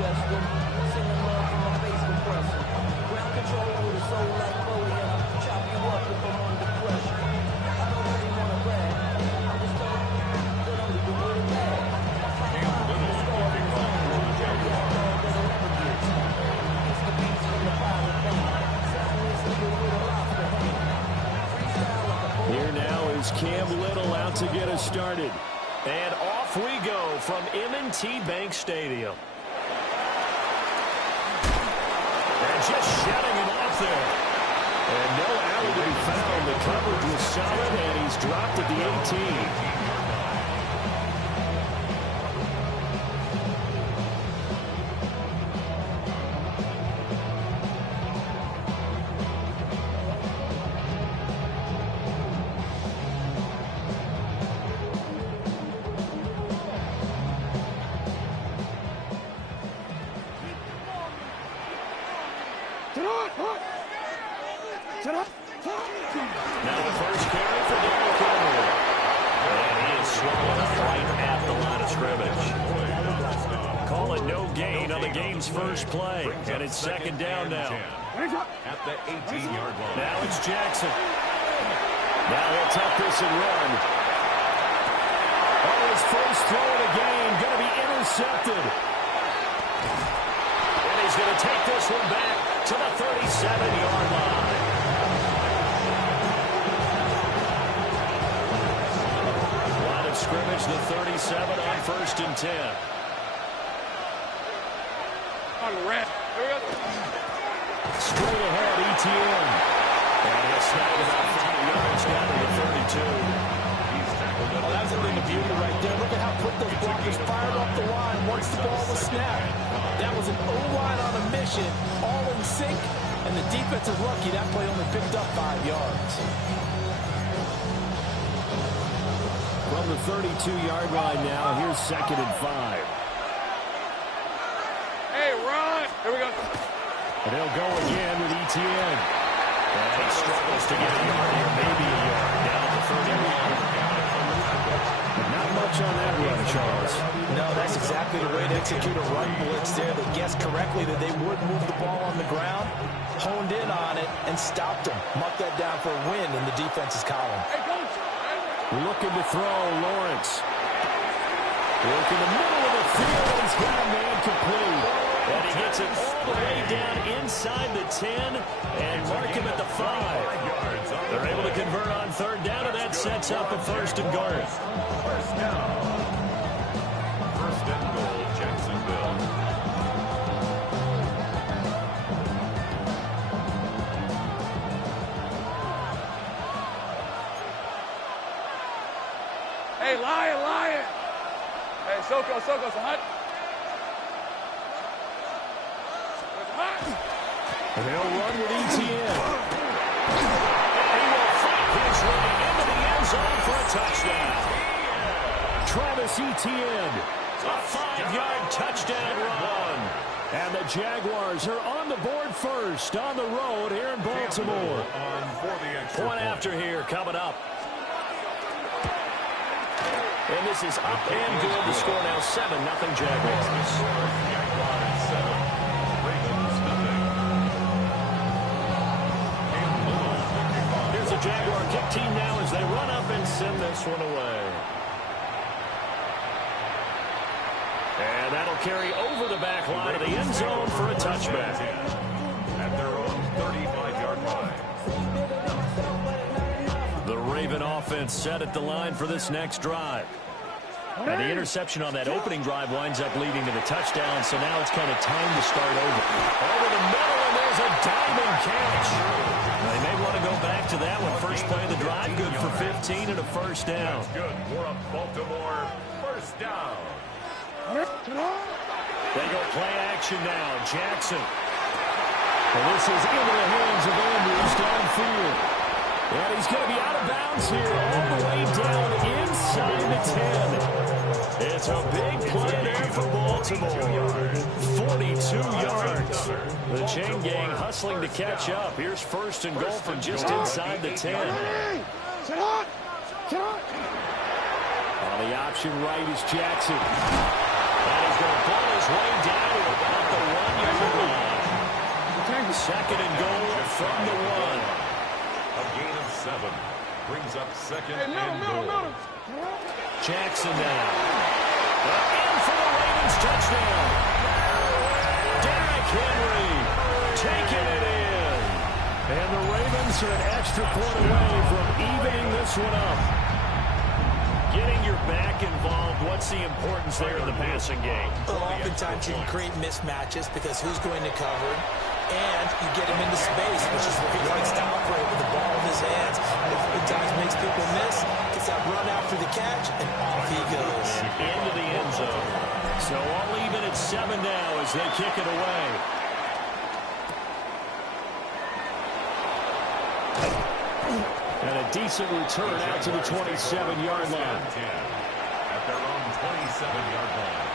Chester. Singing love from my bass compressor. Ground control with a soul like Bowie, and I'll chop you up if I'm under pressure. I don't really want to brag. I'm just telling you that I'm the good and bad. Here now is Cam Little out to get us started. And off we go from M&T Bank Stadium. And just shutting him off there. And no alley to be found. The coverage was solid, and he's dropped at the 18. Now the first carry for Derrick Henry. And he is swallowed up right at the line of scrimmage. Call it no gain on the game's first play. And it's second down now. At the 18-yard line. Now it's Jackson. Now he'll tuck this and run. Oh, his first throw of the game going to be intercepted. And he's going to take this one back to the 37-yard line. Line of scrimmage, the 37 on 1st and 10. On the red. Here we go. Straight ahead, ETN. And he'll snap about 5 yards down to the 32. Oh, that's a thing of beauty right there. Look at how quick those blockers fired off the line once the ball was snapped. That was an O-line on a mission, all in sync, and the defense is lucky that play only picked up 5 yards. From the 32-yard line now, here's 2nd and 5. Hey, run. Here we go. And they'll go again with ETN. And he struggles to get a yard here, maybe a yard, down at the 31. Not much on that run, Charles. No, that's exactly the way to execute a run blitz there. They guessed correctly that they would move the ball on the ground, honed in on it, and stopped them. Mucked that down for a win in the defense's column. Looking to throw, Lawrence. Work in the middle of the field, and he's got a man complete. And he gets it all the way down inside the 10 and mark him at the 5. They're able to convert on 3rd down, and that sets up a 1st and goal. First down. 1st and goal, Jacksonville. Hey, Lion. Hey, Soko, it's hot. It's hot. And they'll run with ETN. He will fight his way into the end zone for a touchdown. Travis Etienne, a 5-yard touchdown run. And the Jaguars are on the board first on the road here in Baltimore. Point after here coming up. And this is up and good. The score now 7-0 Jaguars. Here's the Jaguar kick team now as they run up and send this one away. And that'll carry over the back line of the end zone for a touchback. At their own 35-yard line. The Raven offense set at the line for this next drive. And the interception on that opening drive winds up leading to the touchdown, so now it's kind of time to start over. Over the middle, and there's a diving catch. Now, they may want to go back to that one. First play of the drive, good for 15 and a 1st down. That's good for a Baltimore 1st down. They go play action now. Jackson. Well, this is into the hands of Andrews downfield. And he's going to be out of bounds here all the way down inside the 10. It's a big play there for Baltimore. 42 yards. The chain gang hustling to catch up. Here's 1st and goal from just inside the 10. On the option right is Jackson. And he's going to pull his way down to about second and goal from the 1. A gain of 7. Brings up second and goal. Jackson now. In for the Ravens touchdown. Derrick Henry taking it in. And the Ravens are an extra point away from evening this one up. Getting your back involved, what's the importance there in the passing game? Well, oftentimes you can create mismatches because who's going to cover him, and you get him into space, which is where he likes to operate with the ball in his hands. And oftentimes makes people miss, gets that run after the catch, and off he goes. Into the end zone. So all even at 7 now as they kick it away. And a decent return out to the 27-yard line. At their own 27-yard line.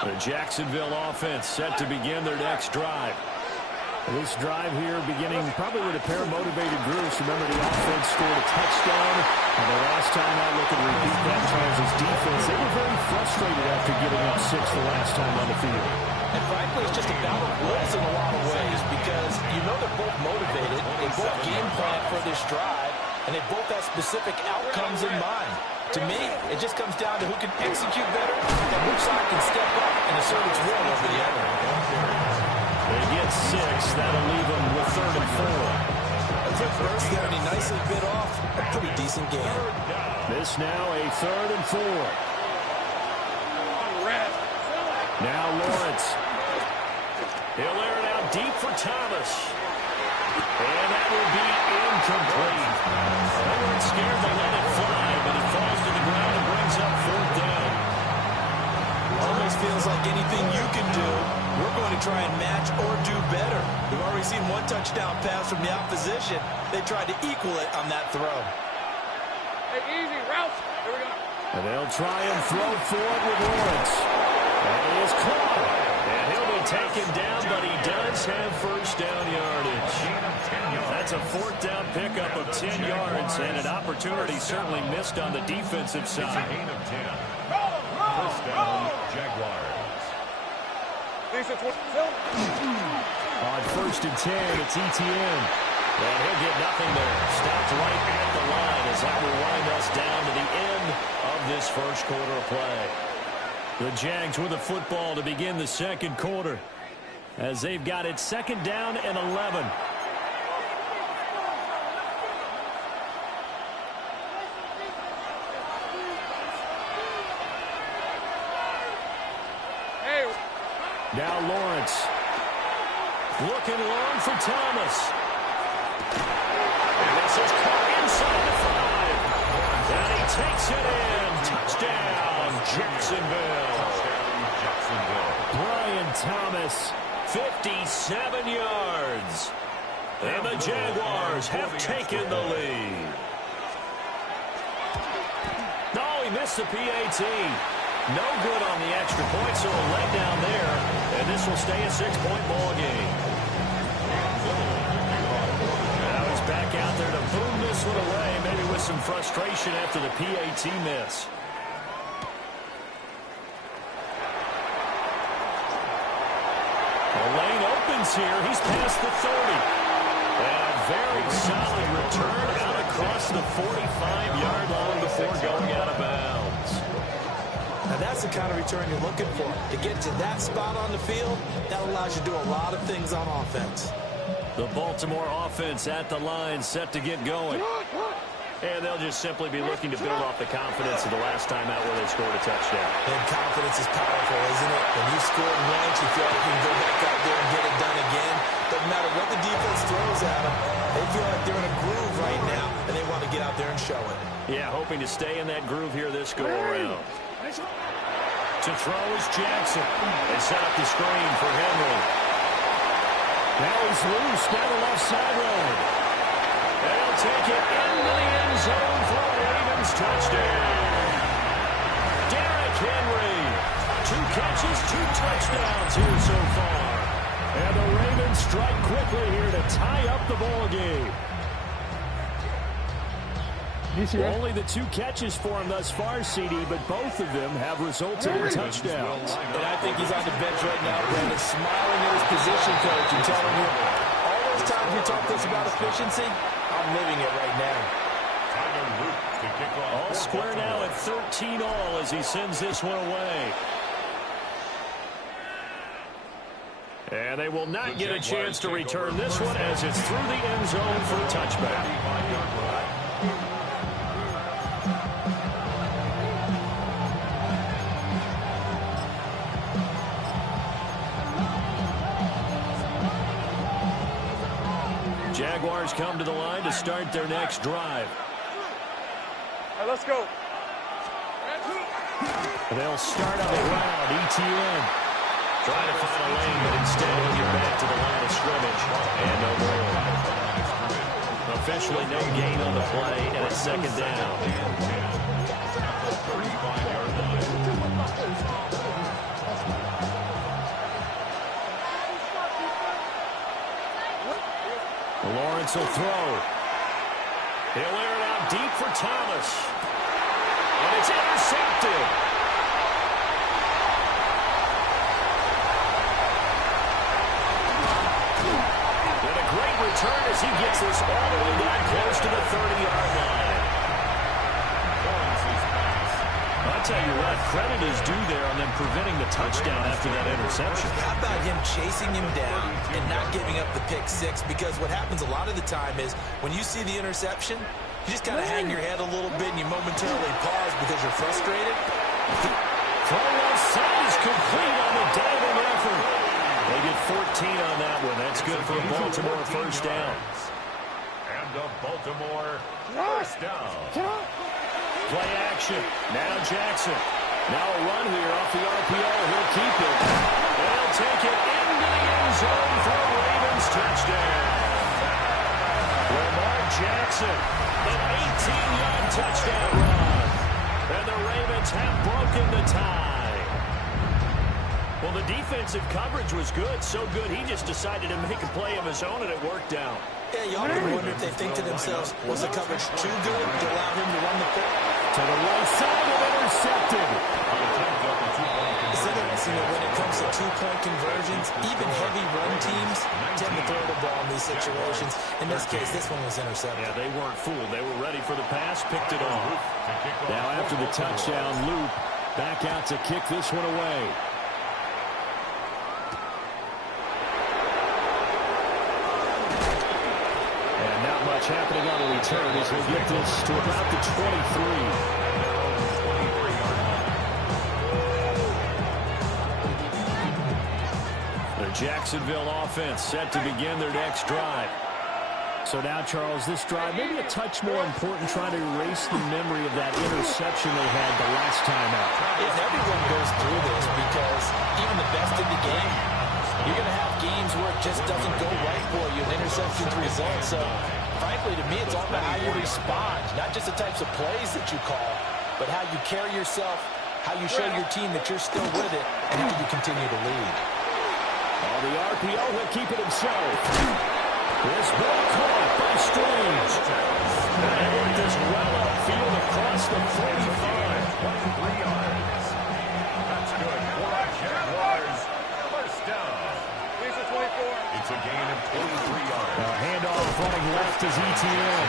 The Jacksonville offense set to begin their next drive. This drive here beginning probably with a pair of motivated groups. Remember, the offense scored a touchdown. And the last time I look at repeat that Kansas defense, they were very frustrated after giving up 6 the last time on the field. And frankly, it's just a battle of wills in a lot of ways because you know they're both motivated. They both game plan for this drive, and they both have specific outcomes in mind. To me, it just comes down to who can execute better and which side can step up and assert its will over the other. They get 6. That'll leave them with 3rd and 4. A quick burst there, and he nicely bit off a pretty decent gain. This now a 3rd and 4. Now Lawrence. He'll air it out deep for Thomas. And that will be incomplete. They weren't scared to let it fly, but it falls to the ground and brings up 4th down. Almost feels like anything you can do, we're going to try and match or do better. We've already seen one touchdown pass from the opposition. They tried to equal it on that throw. Hey, easy, route. Here we go. And they'll try and throw for it with Lawrence. And he is caught. And he'll be taken down, but he does have 1st down yardage. That's a 4th down pickup of 10 yards, and an opportunity certainly missed on the defensive side. Gain of 10. 1st down, Jaguars. On 1st and 10, it's ETN. And he'll get nothing there. Stopped right at the line as that will wind us down to the end of this 1st quarter of play. The Jags with the football to begin the 2nd quarter as they've got it 2nd down and 11. Now Lawrence. Looking long for Thomas. And this is caught inside the 5. And he takes it in. Touchdown, Jacksonville. Brian Thomas, 57 yards. And the Jaguars have taken the lead. No, he missed the PAT. No good on the extra point, so a leg down there. And this will stay a 6-point ball game. Now he's back out there to boom this one away, maybe with some frustration after the PAT miss. The lane opens here. He's past the 30. And a very solid return out across the 45-yard line before going out of bounds. Now that's the kind of return you're looking for. To get to that spot on the field, that allows you to do a lot of things on offense. The Baltimore offense at the line set to get going. And they'll just simply be looking to build off the confidence of the last time out where they scored a touchdown. And confidence is powerful, isn't it? When you scored once, you feel like you can go back out there and get it done again. Doesn't matter what the defense throws at them. They feel like they're in a groove right now, and they want to get out there and show it. Yeah, hoping to stay in that groove here this go-around. To throw is Jackson. They set up the screen for Henry. Now he's loose down the left sideline. They'll take it into the end zone for a Ravens touchdown. Derrick Henry. 2 catches, 2 touchdowns here so far. And the Ravens strike quickly here to tie up the ball game. Only the 2 catches for him thus far, CD, but both of them have resulted in touchdowns. And I think he's on the bench right now, Brandon, smiling at his position coach and telling him, all those times you talk to us about efficiency, I'm living it right now. All square now at 13 all as he sends this one away. And they will not get a chance to return this one as it's through the end zone for a touchback. Jaguars come to the line to start their next drive. All right, let's go. They'll start on the ground. ETN trying to find a lane, but instead he'll get back to the line of scrimmage. And no more. Officially no gain on the play, and it's second down. Lawrence will throw. He'll air it out deep for Thomas. And it's intercepted. And a great return as he gets this all the way down close to the 30-yard line. I'll tell you what, credit is due there on them preventing the touchdown after that interception. How about him chasing him down and not giving up the pick six? Because what happens a lot of the time is when you see the interception, you just kind of hang your head a little bit and you momentarily pause because you're frustrated. Throw left side is complete on the diving effort. They get 14 on that one. That's good for a Baltimore first down. And the Baltimore first down. Play action. Now Jackson. Now a run here off the RPO. He'll keep it. And he'll take it into the end zone for a Ravens touchdown. Lamar Jackson, an 18-yard touchdown run. And the Ravens have broken the tie. Well, the defensive coverage was good. So good, he just decided to make a play of his own, and it worked out. Yeah, you often wonder if they think to themselves, was the coverage too good to allow him to run the football? To the right side and intercepted. It's interesting that when it comes to two-point conversions, even heavy run teams tend to throw the ball in these situations. In this case, this one was intercepted. Yeah, they weren't fooled. They were ready for the pass, picked it off. Now after the touchdown, Loop back out to kick this one away. Happening on a return as we'll get this to about the 23. The Jacksonville offense set to begin their next drive. So now, Charles, this drive maybe a touch more important, trying to erase the memory of that interception they had the last time out. And everyone goes through this because even the best in the game, you're going to have games where it just doesn't go right for you, and interceptions result. So frankly, to me, it's all about how you respond, not just the types of plays that you call, but how you carry yourself, how you show your team that you're still with it, and how you continue to lead. On the RPO, he'll keep it himself. This ball caught by Strange. And with this well upfield across the 45. 23 yards. That's good. Jaguars. First down. It's a gain of 23 yards. Handoff running left is ETN.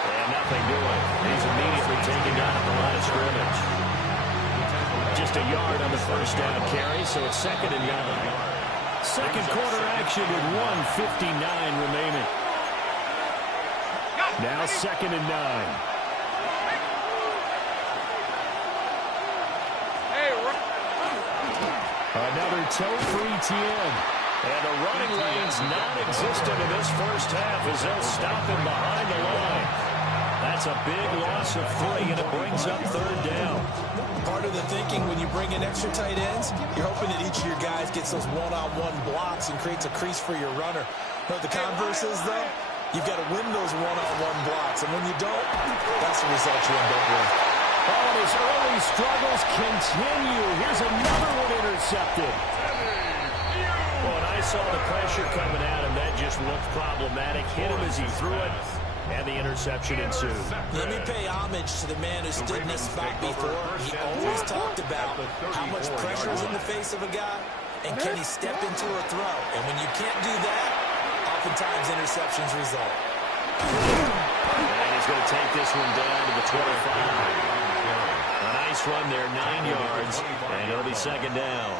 And nothing doing. He's immediately taken down at the line of scrimmage. Just a yard on the first down carry, so it's 2nd and 9. Second quarter action with 1:59 remaining. Now 2nd and 9. Another toe for ETN. And the running lane's non-existent in this first half as they'll stop him behind the line. That's a big loss of 3, and it brings up 3rd down. Part of the thinking when you bring in extra tight ends, you're hoping that each of your guys gets those one-on-one blocks and creates a crease for your runner. But the converse is, though, you've got to win those one-on-one blocks. And when you don't, that's the result you end up with. Oh, and his early struggles continue. Here's another one intercepted. Well, and I saw the pressure coming at him. That just looked problematic. Hit him as he threw it. And the interception ensued. Let me pay homage to the man who stood in this spot before. He always talked about how much pressure is in the face of a guy, and can he step into a throw. And when you can't do that, oftentimes interceptions result. And he's going to take this one down to the 25. A nice run there, 9 yards, and it'll be second down.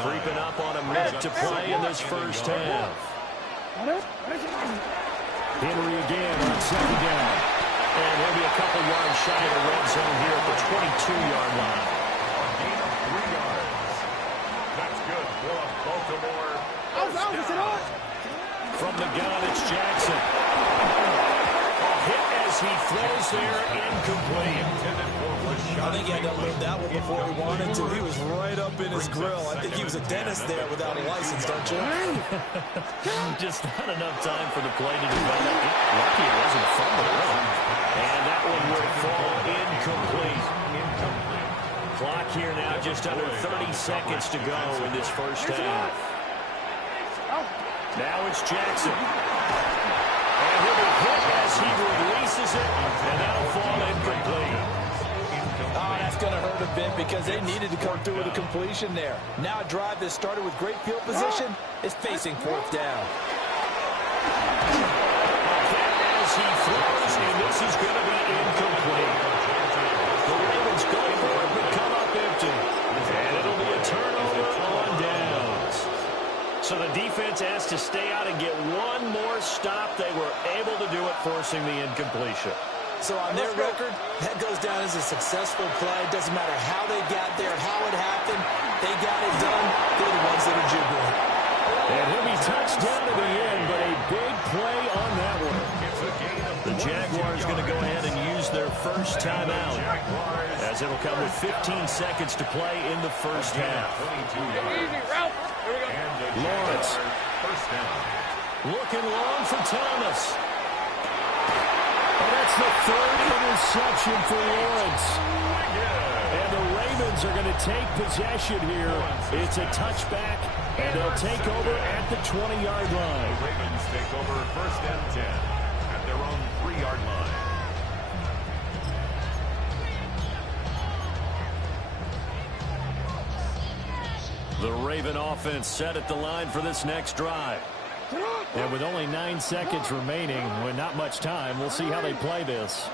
Creeping up on a minute to play in this first half. Henry again on second down. And he'll be a couple yards shy of the red zone here at the 22-yard line. A gain of 3 yards. That's good for a Baltimore first down. From the gun, it's Jackson. A hit as he throws there, incomplete. I think he had to unload that one before he wanted to. He was right up in his grill. I think he was a dentist there without a license, don't you? Just not enough time for the play to develop. Lucky it wasn't fumbled. And that one will fall incomplete. Clock here now just under 30 seconds to go in this first half. Now it's Jackson. And he'll be hit as he releases it, and that'll fall incomplete. Oh, that's going to hurt a bit because they needed to come through with a completion there. Now a drive that started with great field position is facing fourth down. As he throws, and this is going to be incomplete. The Ravens go for it, but come up empty. And it'll be a turnover on downs. So the defense has to stay out and get one more stop. They were able to do it, forcing the incompletion. So on their record, that goes down as a successful play. Doesn't matter how they got there, how it happened. They got it done. They're the ones that are jubilant. And he'll be touched down to the end, but a big play on that one. The Jaguars going to go ahead and use their first timeout, as it'll come with 15 seconds to play in the first half. Lawrence. Looking long for Thomas. And that's the third interception for Lawrence. And the Ravens are going to take possession here. It's a touchback, and they'll take over at the 20-yard line. The Ravens take over first and 10 at their own 3-yard line. The Raven offense set at the line for this next drive. And with only 9 seconds remaining, with not much time, we'll see how they play this.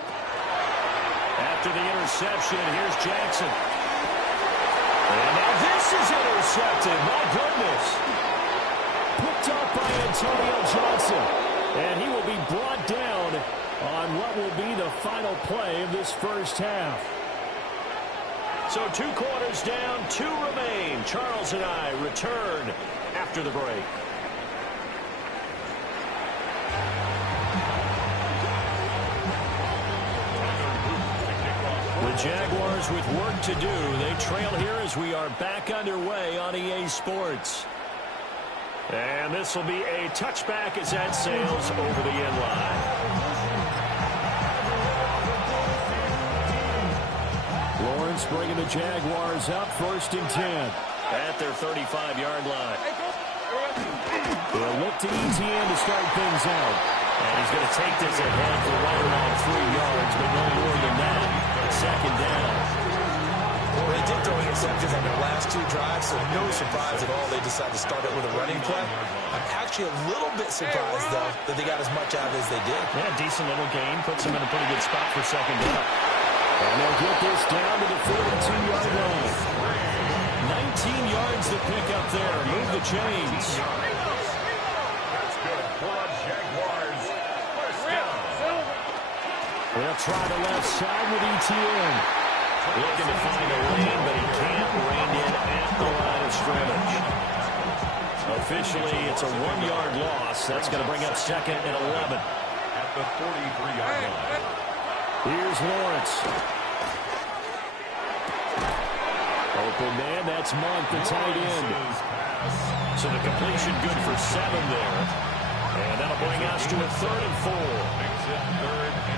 After the interception, here's Jackson. And now this is intercepted. My goodness. Picked up by Antonio Johnson. And he will be brought down on what will be the final play of this first half. So 2 quarters down, 2 remain. Charles and I return after the break. The Jaguars with work to do. They trail here as we are back underway on EA Sports. And this will be a touchback as that sails over the end line. Lawrence bringing the Jaguars up first and 10 at their 35-yard line. They'll look to ETN to start things out. And he's going to take this ahead for right around 3 yards, but no more than that. Second down. Well, they did throw interceptions on their last 2 drives, so no surprise at all they decided to start it with a running play. I'm actually a little bit surprised, though, that they got as much out as they did. Yeah, decent little gain. Puts them in a pretty good spot for second down. And they'll get this down to the 42-yard line. 19 yards to pick up there. Move the chains. That's good for a Jaguars first down. They'll try the left side with ETN. Looking to find a lane, but he can't rein in at the line of scrimmage. Officially, it's a 1-yard loss. That's going to bring up second and 11. At the 43-yard line. Here's Lawrence. Open man, that's Monk, the tight end. So the completion good for 7 there. And that'll bring us to a 3rd and 4.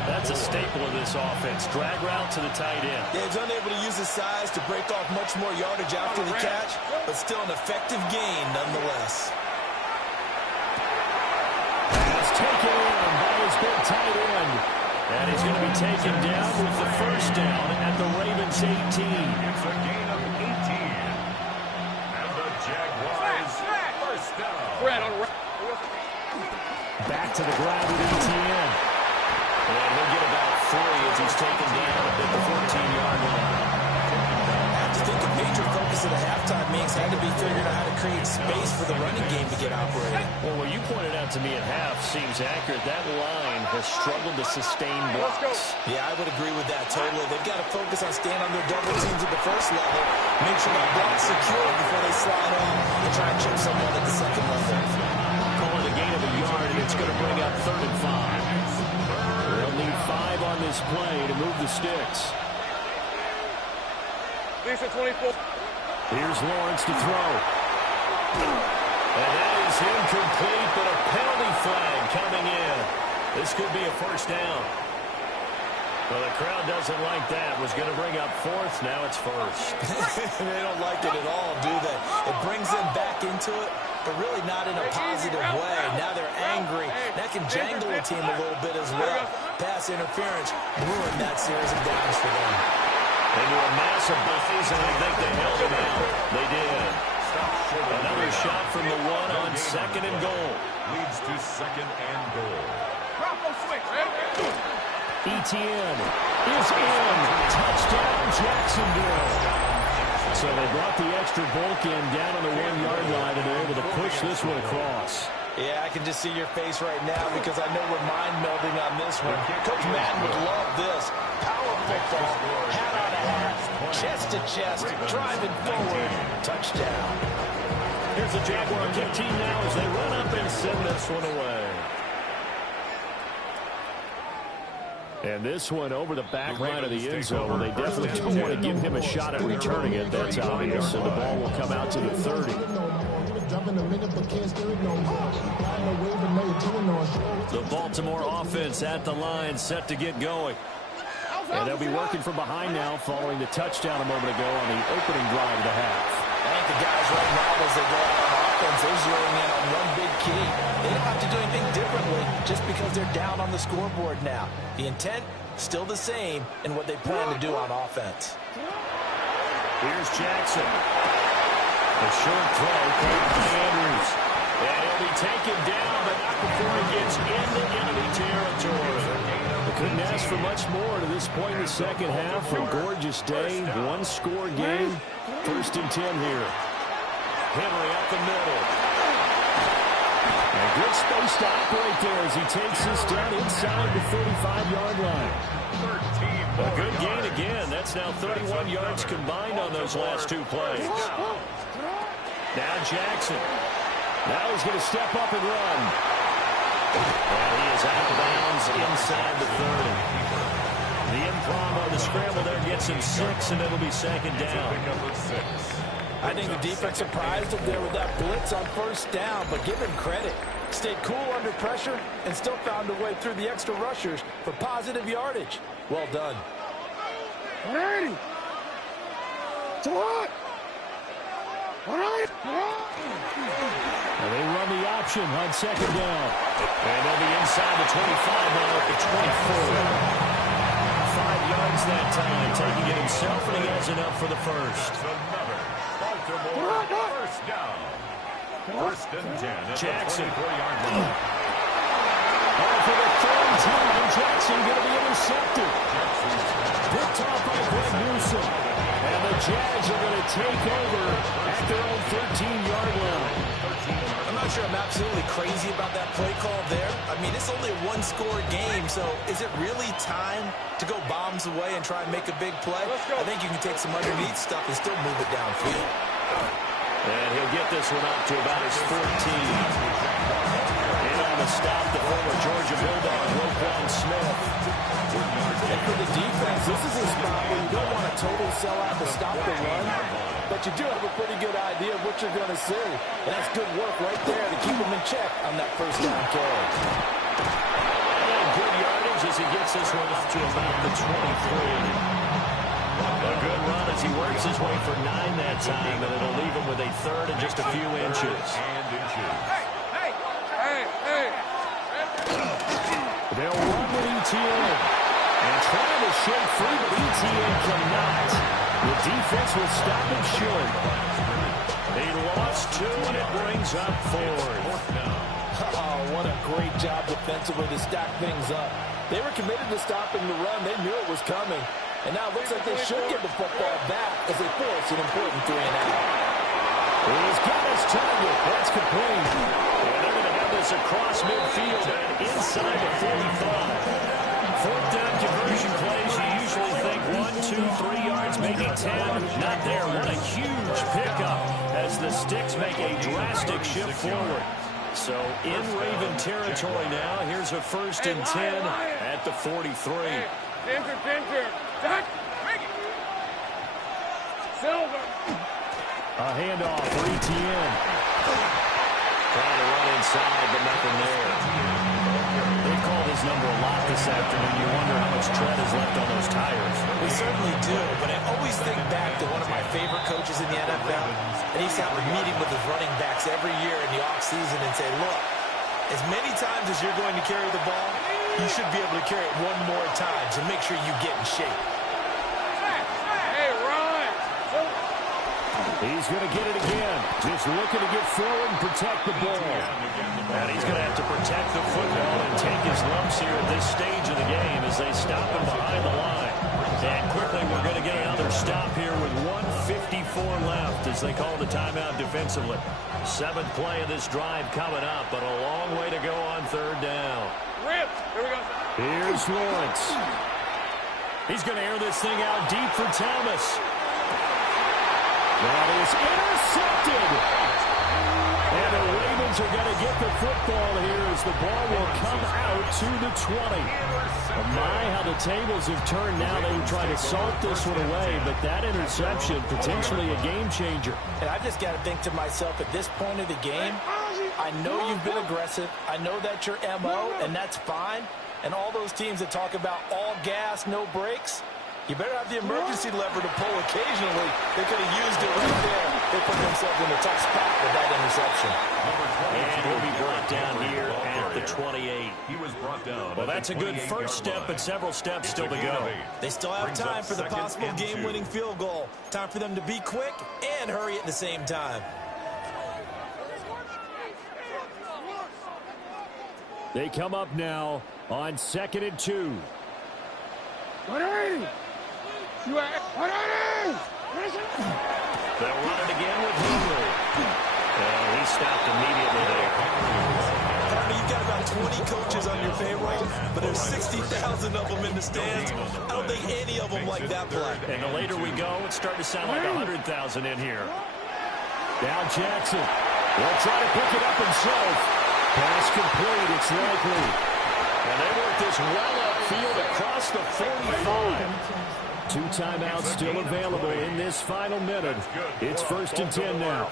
That's a staple of this offense. Drag route to the tight end. Yeah, he's unable to use his size to break off much more yardage after the catch, but still an effective gain nonetheless. It's taken in by his big tight end. And he's going to be taken down with the first down at the Ravens 18. It's a gain of 18. And the Jaguars first down. Back to the ground with ETN. And he'll get about 3 as he's taken down at the 14-yard line. I think a major focus of the halftime meetings had to be figuring out how to create space for the running game to get operating. Well, what you pointed out to me at half seems accurate. That line has struggled to sustain blocks. Yeah, I would agree with that totally. They've got to focus on staying on their double teams at the first level, make sure that block's secure before they slide on and try and chip someone at the second level. Calling a gain of a yard, and it's going to bring up 3rd and 5. They'll need 5 on this play to move the sticks. Lisa 24. Here's Lawrence to throw. And that is incomplete, but a penalty flag coming in. This could be a first down. Well, the crowd doesn't like that. Was going to bring up 4th. Now it's 1st. They don't like it at all, do they? It brings them back into it, but really not in a positive way. Now they're angry. That can jangle a team a little bit as well. Pass interference ruined that series of downs for them. Into a massive buzz, and I think they held him out. They did. Another shot from the 1 on 2nd and goal. Leads to 2nd and goal. ETN is in. Touchdown, Jacksonville. So they brought the extra bulk in down on the 1-yard line, and they're able to push this one across. Yeah, I can just see your face right now because I know we're mind-melding on this one. Coach Madden would love this. Power football, hat on a hat, chest to chest, driving forward, touchdown. Here's the Jaguar kick team now as they run up and send this one away. And this one over the back line of the end zone. Well, they definitely don't want to give him a shot at returning it. That's obvious. And the ball will come out to the 30. The Baltimore offense at the line, set to get going. And they'll be working from behind now following the touchdown a moment ago on the opening drive of the half. I think the guys right now, as they go out on offense, they're zeroing in on one big key. They don't have to do anything differently just because they're down on the scoreboard now. The intent, still the same in what they plan to do on offense. Here's Jackson. A short throw played by Andrews. And he'll be taken down, but not before he gets into enemy territory. They couldn't ask for much more to this point in the second half. A gorgeous day, one-score game. 1st and 10 here. Henry up the middle. And good space to operate there as he takes this down inside the 35-yard line. A good gain again. That's now 31 yards combined on those last 2 plays. Now Jackson. Now he's going to step up and run. And he is out of bounds inside the 30. The improv on the scramble there gets him 6, and it'll be 2nd down. I think the defense surprised him there with that blitz on 1st down, but give him credit. Stayed cool under pressure and still found a way through the extra rushers for positive yardage. Well done. Ready. What? And they run the option on 2nd down. And they'll be inside the 25 now at the 24. 5 yards that time, taking it himself, and he has enough for the first. Baltimore first down. 1st and 10. Jackson. 24-yard line. And for the 3rd time, Jackson going to be intercepted. Picked off by Greg Newsom. And the Jags are going to take over at their own 13-yard line. I'm not sure I'm absolutely crazy about that play call there. I mean, it's only a one-score game, so is it really time to go bombs away and try and make a big play? I think you can take some underneath stuff and still move it downfield. And he'll get this one up to about his 14. In on the stop, the former Georgia Bulldog, Roquan Smith. And for the defense, this is a spot where you don't want to totally sell out to stop the run, but you do have a pretty good idea of what you're going to see. And that's good work right there to keep them in check on that 1st down carry. And good yardage as he gets this one up to about the 23. A good run as he works his way for 9 that time, and it'll leave him with a 3rd and just a few inches. Hey. They'll run free, but ETN cannot. The defense will stop him short. He lost 2, and it brings up 4th. Oh, what a great job defensively to stack things up. They were committed to stopping the run. They knew it was coming. And now it looks like they should get the football back as they force an important 3-and-out. He's got his target. That's complete. And they're going to have this across midfield and inside the 45. 4th down conversion plays, you usually think 1, 2, 3 yards, maybe 10. Not there. What a huge pickup as the Sticks make a drastic shift forward. So in Raven territory now. Here's a 1st and 10 at the 43. Pincher. Silver. A handoff for ETN. Trying to run inside, but nothing there. They've called his number a lot this afternoon. You wonder how much tread is left on those tires. We certainly do, but I always think back to one of my favorite coaches in the NFL, and he's out meeting with his running backs every year in the offseason and say, look, as many times as you're going to carry the ball, you should be able to carry it one more time to make sure you get in shape. Hey, Ron. He's going to get it again. Just looking to get forward and protect the ball. And he's going to have to protect the football and take his lumps here at this stage of the game as they stop him behind the line. And quickly we're going to get another stop here with 1:54 left as they call the timeout defensively. 7th play of this drive coming up, but a long way to go on 3rd down. Rip. Here we go. Here's Lawrence. He's going to air this thing out deep for Thomas. That is intercepted. And the Ravens are going to get the football here as the ball will come out to the 20. My, how the tables have turned now. They would try to salt this one away, but that interception, potentially a game changer. And I just got to think to myself, at this point of the game, I know you've been aggressive. I know that's your MO, and that's fine. And all those teams that talk about all gas, no brakes, you better have the emergency lever to pull occasionally. They could have used it right there. They put themselves in a tough spot with that interception. And he'll be brought down here at the 28. He was brought down. Well, that's a good first step, but several steps still to go. They still have time for the possible game-winning field goal. Time for them to be quick and hurry at the same time. They come up now on 2nd and 2. 180. You are 180. They'll run it again with Henry. And he stopped immediately there. You've got about 20 coaches on your payroll, but there's 60,000 of them in the stands. I don't think any of them like that play. And the later we go, it's starting to sound like 100,000 in here. Now Jackson. They'll try to pick it up himself. Pass complete, it's likely. And they work this well upfield across the 45. 2 timeouts still available in this final minute. It's 1st and 10 now.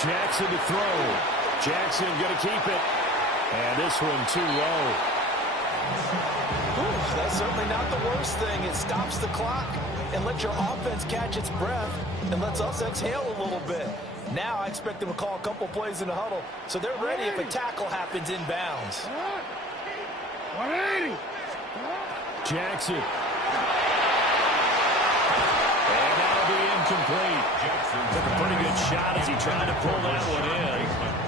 Jackson to throw. Jackson going to keep it. And this one too low. Ooh, that's certainly not the worst thing. It stops the clock and lets your offense catch its breath and lets us exhale a little bit. Now I expect them to call a couple plays in the huddle so they're ready if a tackle happens inbounds. 180. Jackson. And that'll be incomplete. Took a pretty good shot as he tried to pull that one in.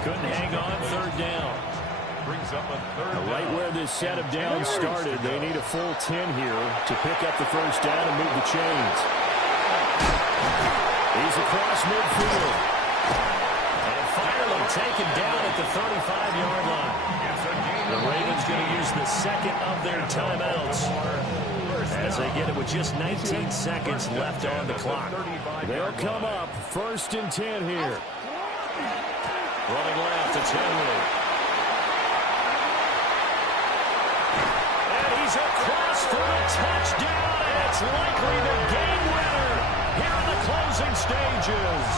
Couldn't hang on 3rd down. Brings up a 3rd down. Right where this set of downs started, they need a full 10 here to pick up the 1st down and move the chains. He's across midfield. And finally taken down at the 35-yard line. The Ravens going to use the 2nd of their timeouts as they get it with just 19 seconds left on the clock. They'll come up 1st and 10 here. Running left, it's Henry. And he's across for a touchdown, and it's likely the game winner here in the closing stages.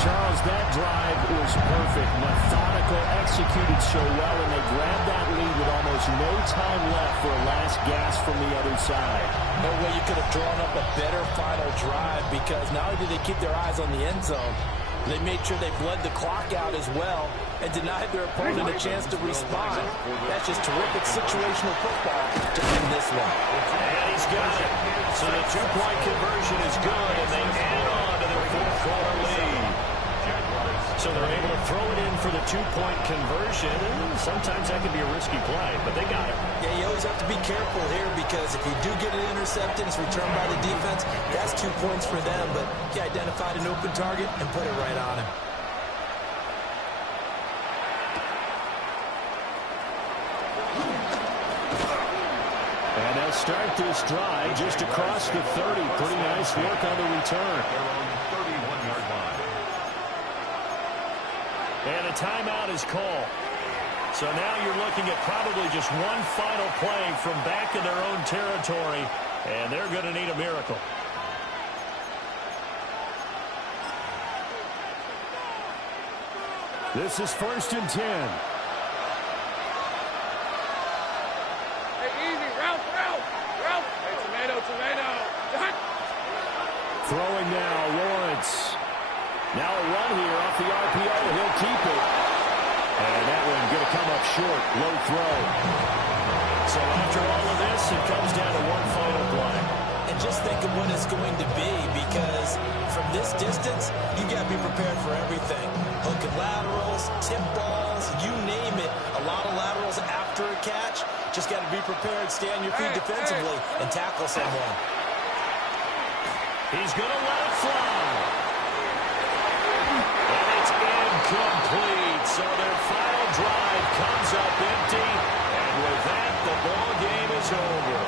Charles, that drive was perfect. Methodical, executed so well, and they grabbed that lead with almost no time left for a last gasp from the other side. No way you could have drawn up a better final drive because not only did they keep their eyes on the end zone, They made sure they bled the clock out as well and denied their opponent a chance to respond. That's just terrific situational football to end this one. And he's got it. So the two-point conversion is good, and they add on to their fourth-quarter lead. So they're able to throw it in for the two-point conversion. Sometimes that can be a risky play, but they got it. Yeah, you always have to be careful here because if you do get it intercepted, it's returned by the defense, that's 2 points for them. But he identified an open target and put it right on him. And they'll start this drive just across the 30. Pretty nice work on the return. They're on the 31-yard line. And a timeout is called. So now you're looking at probably just one final play from back in their own territory, and they're going to need a miracle. This is 1st and 10. Hey, easy. Route. Hey, tomato. Throwing now, Lawrence. Now a run here off the RPO. He'll keep it. And that one going to come up short. Low throw. So after all of this, it comes down to one final play. And just think of what it's going to be because from this distance, you got to be prepared for everything. Hook and laterals, tip balls, you name it. A lot of laterals after a catch. Just got to be prepared, stay on your feet defensively, and tackle someone. He's going to let it fly. And it's incomplete. So their final drive comes up empty. And with that, the ball game is over.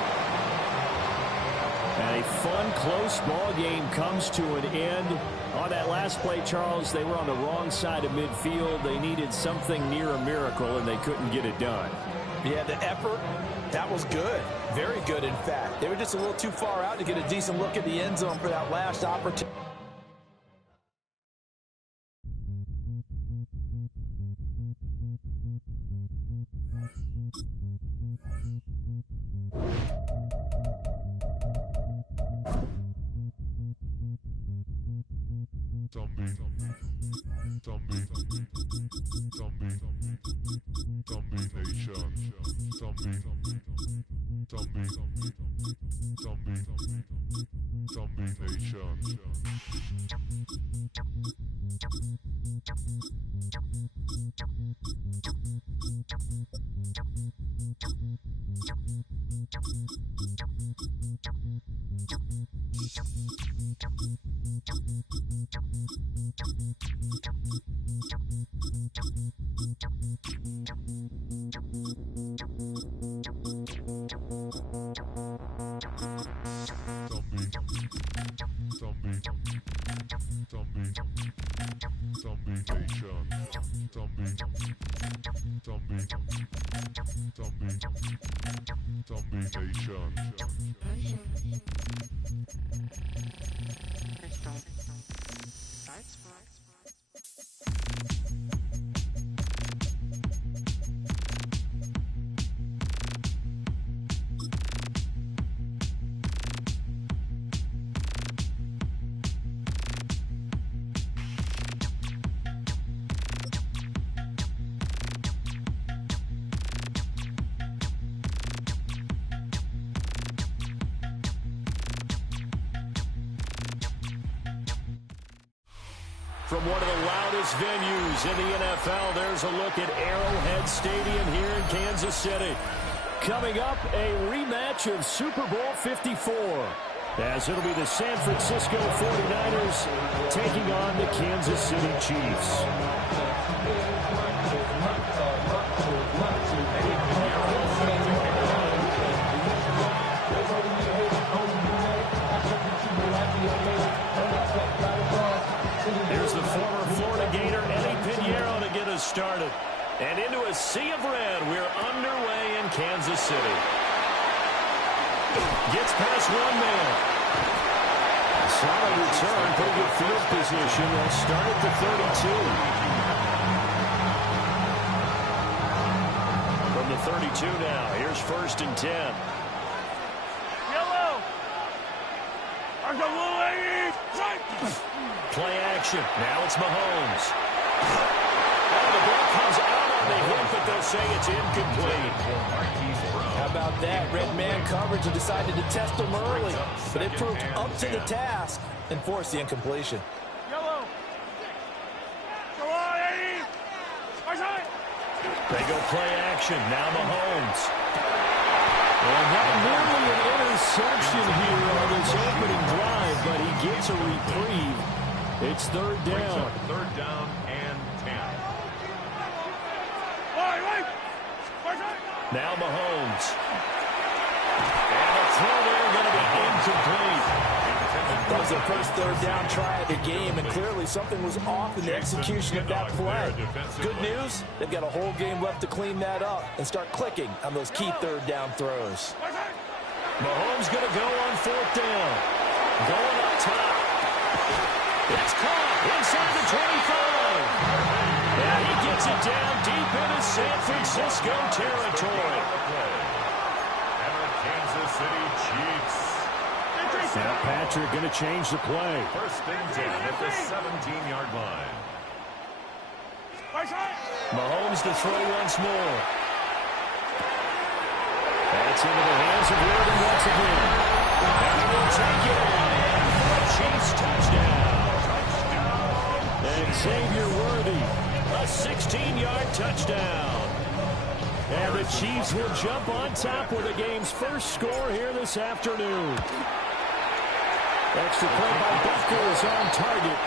And a fun, close ball game comes to an end. On that last play, Charles, they were on the wrong side of midfield. They needed something near a miracle, and they couldn't get it done. Yeah, the effort, that was good. Very good, in fact. They were just a little too far out to get a decent look at the end zone for that last opportunity. From one of the loudest venues in the NFL, there's a look at Arrowhead Stadium here in Kansas City. Coming up, a rematch of Super Bowl 54, as it'll be the San Francisco 49ers taking on the Kansas City Chiefs. Here's the former Florida Gator, Eddie Pinheiro, to get us started. And into a sea of red, we're underway in Kansas City. Gets past one man. Solid return, pretty good field position. They'll start at the 32. From the 32 now, here's 1st and 10. Yellow. There's a little lady. Right. play action. Now it's Mahomes. Oh, the ball comes out on the hit, but they'll say it's incomplete. How about that? Red man coverage and decided to test him early. But it proved up to the task and forced the incompletion. Yellow. Go on, Eddie. They go play action. Now Mahomes. And not nearly an interception here on this opening drive, but he gets a reprieve. It's third down. Third down and 10. Now Mahomes. And the throw there going to be incomplete. That was their first third down try of the game, and clearly something was off in the execution of that play. Good news, they've got a whole game left to clean that up and start clicking on those key third down throws. Mahomes going to go on fourth down. Going up top. It's caught inside the 25. And he gets it down deep into San Francisco territory. And the Kansas City Chiefs. Now Patrick going to change the play. First and 10 at the 17-yard line. Mahomes to throw once more. That's into the hands of Worthy once again. And he will take it in for a Chiefs touchdown. And Xavier Worthy, a 16-yard touchdown. And the Chiefs will jump on top with the game's first score here this afternoon. Extra play by Bucker is on target.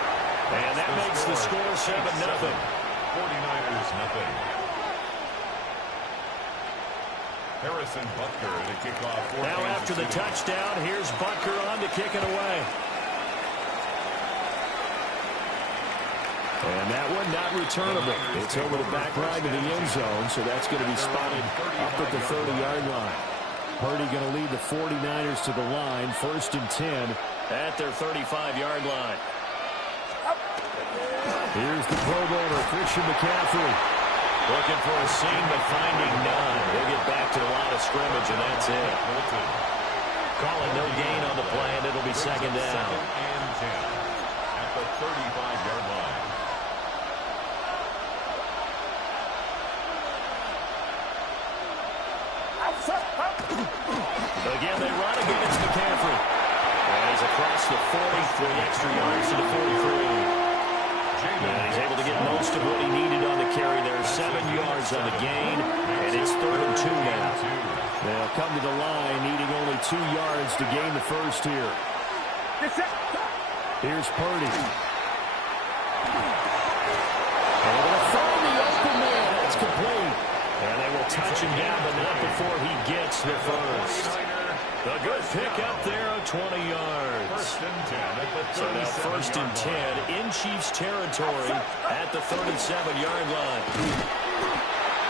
And that makes the score 7-0. 49ers nothing. Harrison Butker to kick off. Now after the touchdown, here's Butker on to kick it away. And that one not returnable. It's over the back line to the end zone, so that's going to be spotted up at the 30-yard line. Purdy going to lead the 49ers to the line, first and 10 at their 35-yard line. Here's the Pro Bowler, Christian McCaffrey. Looking for a seam, but finding none. They'll get back to the line of scrimmage, and that's it. Calling no gain on the play, and it'll be second down. Second and 10 at the 35-yard line. Again, they run against McCaffrey. And he's across the 40, 3 extra yards to the 43. And he's able to get most of what he needed on the carry there. 7 yards on the gain, and it's 3rd and 2 now. They'll come to the line, needing only 2 yards to gain the first here. Here's Purdy. And they're going to find the open man. That's complete. And they will touch him down, but not before he gets the first. A good pick up there of 20 yards. First and 10 at the 37-yard so now first and 10 in Chiefs territory at the 37-yard line.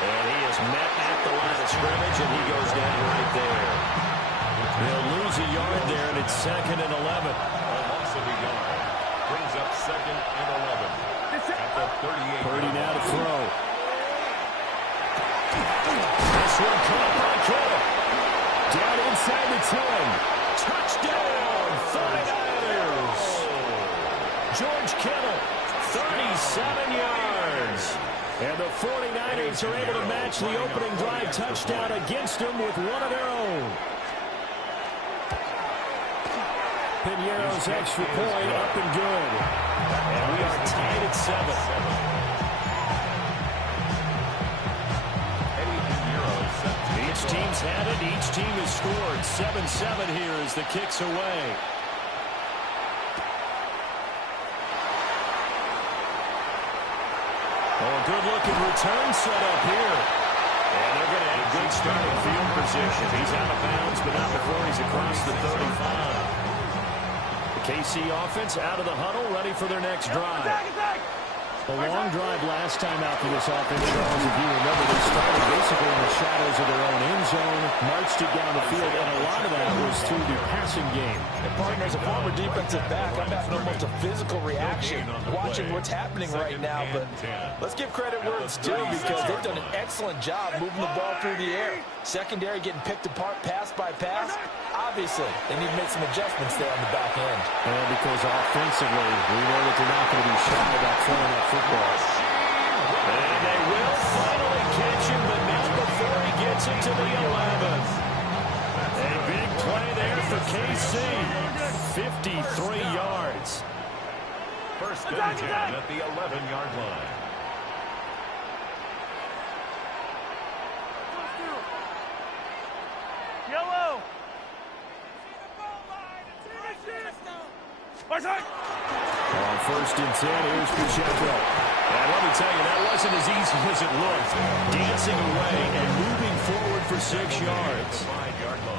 And he is met at the line of scrimmage, and he goes down right there. They'll lose a yard there, and it's 2nd and 11. A loss of a yard brings up 2nd and 11 at the 38. Purdy now to throw. This one caught by Kittle. Down inside the 10. Touchdown, 49ers. George Kittle, 37 yards. And the 49ers are able to match the opening drive touchdown against them with one of their own. Piñeiro's extra point up and good. And we are tied at 7. Each team's had it. Each team has scored. 7-7 here as the kick's away. Oh, good-looking return set up here. And they're going to have good starting field position. He's out of bounds, but not before he's across the 35. The KC offense out of the huddle, ready for their next drive. A long drive last time out for this offense, Charles. If you remember, they started basically in the shadows of their own end zone, marched it down the field, and a lot of that was through the passing game. And partner, as a former defensive back, I'm having almost a physical reaction watching what's happening right now. But let's give credit where it's due, because they've done an excellent job moving the ball through the air. Secondary getting picked apart pass by pass. Obviously, they need to make some adjustments there on the back end. And because offensively, we know that they're not going to be shy about throwing that football. And they will finally catch him, but not before he gets it to the 11. A big play there for KC. 53 yards. First and 10 at the 11-yard line. Yellow. On first and 10, here's Pacheco. And let me tell you, that wasn't as easy as it looked. Dancing away and moving forward for 6 yards.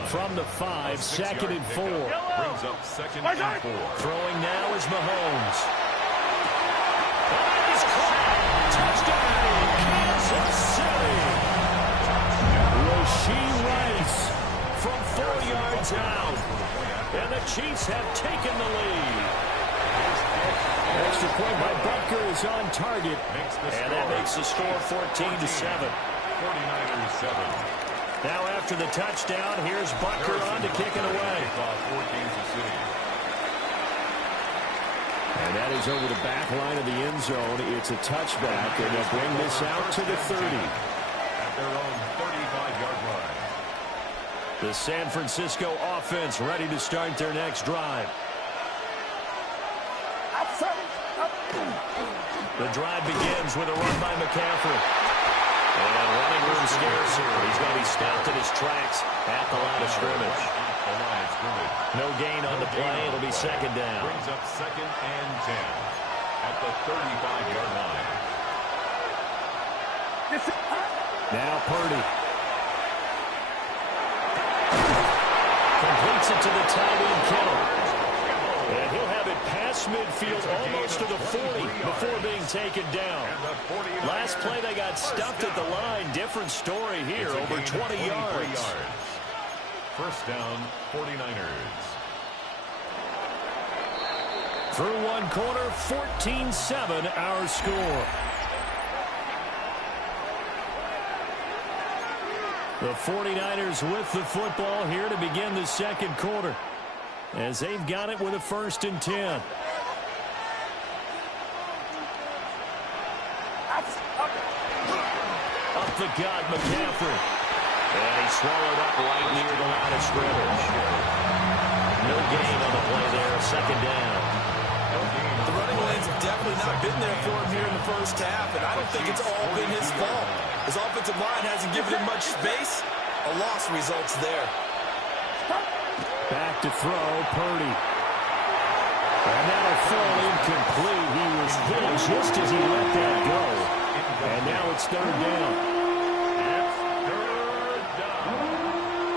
From the 5, second and 4. Brings up second and 4. Throwing now is Mahomes. He's caught. Touchdown, Kansas City. Rashee Rice from 4 yards out. And the Chiefs have taken the lead. Extra point by Butker is on target. And that makes the score 14-7. 49ers 7. Now after the touchdown, here's Butker on to kick it away. And that is over the back line of the end zone. It's a touchback, and they'll bring this out to the 30. At their own 35-yard line. The San Francisco offense ready to start their next drive. The drive begins with a run by McCaffrey. And running room scarce here. He's going to be stopped in his tracks at the line of scrimmage. No gain on the play. It'll be second down. Brings up second and 10 at the 35-yard line. Now Purdy. Completes it to the tight end, Kittle. And he'll have it past midfield almost to the 40 before being taken down. Last play they got stuffed at the line. Different story here, over 20 yards. First down, 49ers. Through one quarter, 14-7 our score. The 49ers with the football here to begin the second quarter, as they've got it with a first and 10. Up the gut, McCaffrey. And he swallowed up right near the line of scrimmage. No gain on the play there, second down. The running lanes have definitely not been there for him here in the first half, and I don't think it's all been his fault. His offensive line hasn't given him much space. A loss results there. Back to throw, Purdy. And that'll fall incomplete. He was hit just as he let that go. And now it's third down. It's third down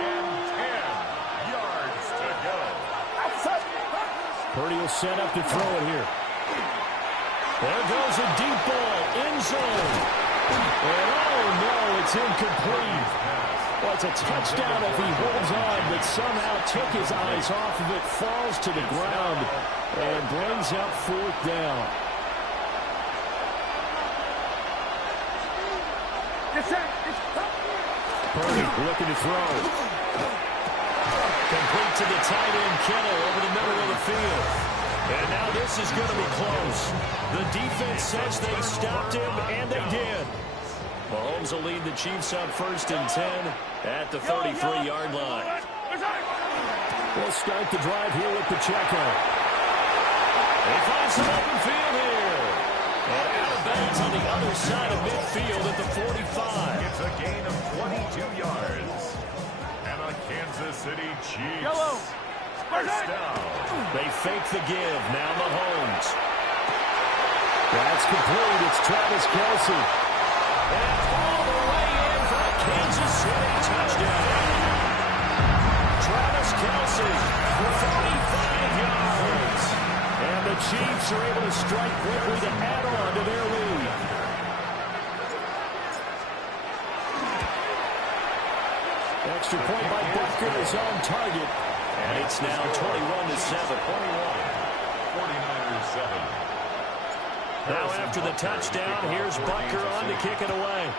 and 10 yards to go. Purdy will set up to throw it here. There goes a deep ball, end zone. And oh no, it's incomplete. Well, it's a touchdown if he holds on, but somehow took his eyes off of it, falls to the ground, and brings up fourth down. Purdy looking to throw. Complete to the tight end, Kittle, over the middle of the field. And now this is going to be close. The defense says they stopped him, and they did. Mahomes will lead the Chiefs up first and 10 at the 33-yard line. We'll start the drive here with Pacheco. They find some open field here. And out of bounds on the other side of midfield at the 45. It's a gain of 22 yards. And a Kansas City Chiefs. First down. They fake the give. Now Mahomes. That's complete. It's Travis Kelce. And all the way in for a Kansas City touchdown. Travis Kelce for 45 yards. And the Chiefs are able to strike quickly to add on to their lead. Extra point by Butker is on target. And it's now 21-7. 49ers 7. Now after the touchdown, here's Butker on to kick it away.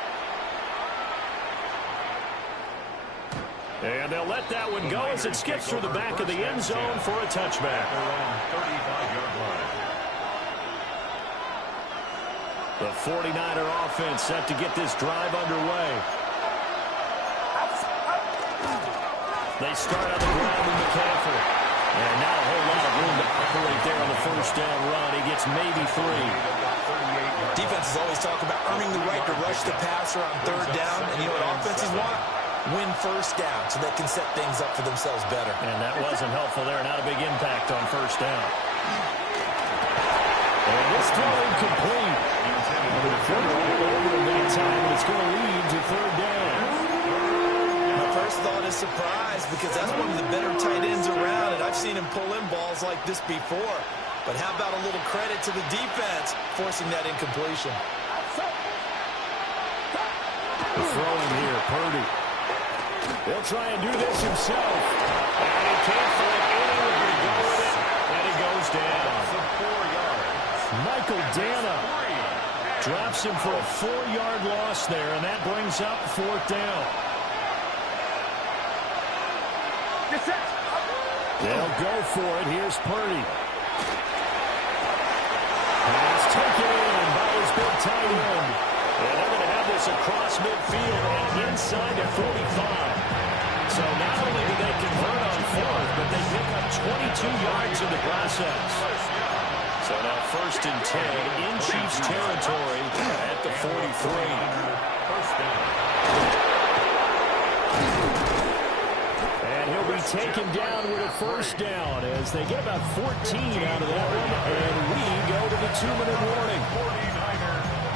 And they'll let that one go as it skips through the back of the end zone for a touchback. The 49er offense set to get this drive underway. They start on the ground with McCaffrey. And not a whole lot of room to operate there on the first down run. He gets maybe 3. Defenses always talk about earning the right to rush the passer on third down. And you know what offenses want? Win first down so they can set things up for themselves better. And that wasn't helpful there. Not a big impact on first down. And this throw incomplete. The defender all over him that time, and it's going to lead to third down. My first thought is surprise because that's one of the better tight ends around, and I've seen him pull in balls like this before. But how about a little credit to the defense forcing that incompletion? The throw in here, Purdy. He'll try and do this himself. And he can't find anywhere to go with it. And he goes down. 4 yards. Michael Dana drops him for a 4-yard loss there, and that brings up fourth down. They'll go for it. Here's Purdy. And it's taken in by his big tight end. And they're going to have this across midfield and inside the 45. So not only do they convert on fourth, but they pick up 22 yards in the process. So now first and 10 in Chiefs territory at the 43. First down. And he'll be taken down with a first down as they get about 14 out of that one. And we go to the 2-minute warning.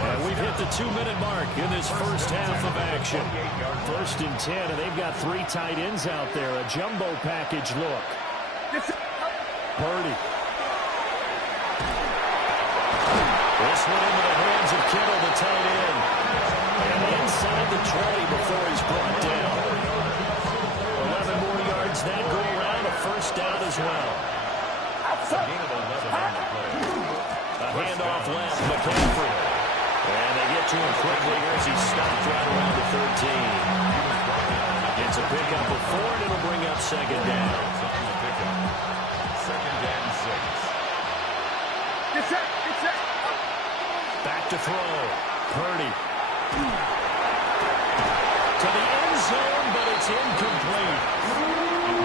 And we've hit the 2-minute mark in this first half of action. First and 10, and they've got 3 tight ends out there. A jumbo package look. Purdy. This one into the hands of Kittle, the tight end. And inside the 20 before he's brought down. 11 more yards that go around, a first down as well. A handoff left, McCaffrey. And they get to him quickly here as he stopped right around the 13. It's a pickup of 4, and it'll bring up second down. Second and 6. Back to throw. Purdy. To the end zone, but it's incomplete.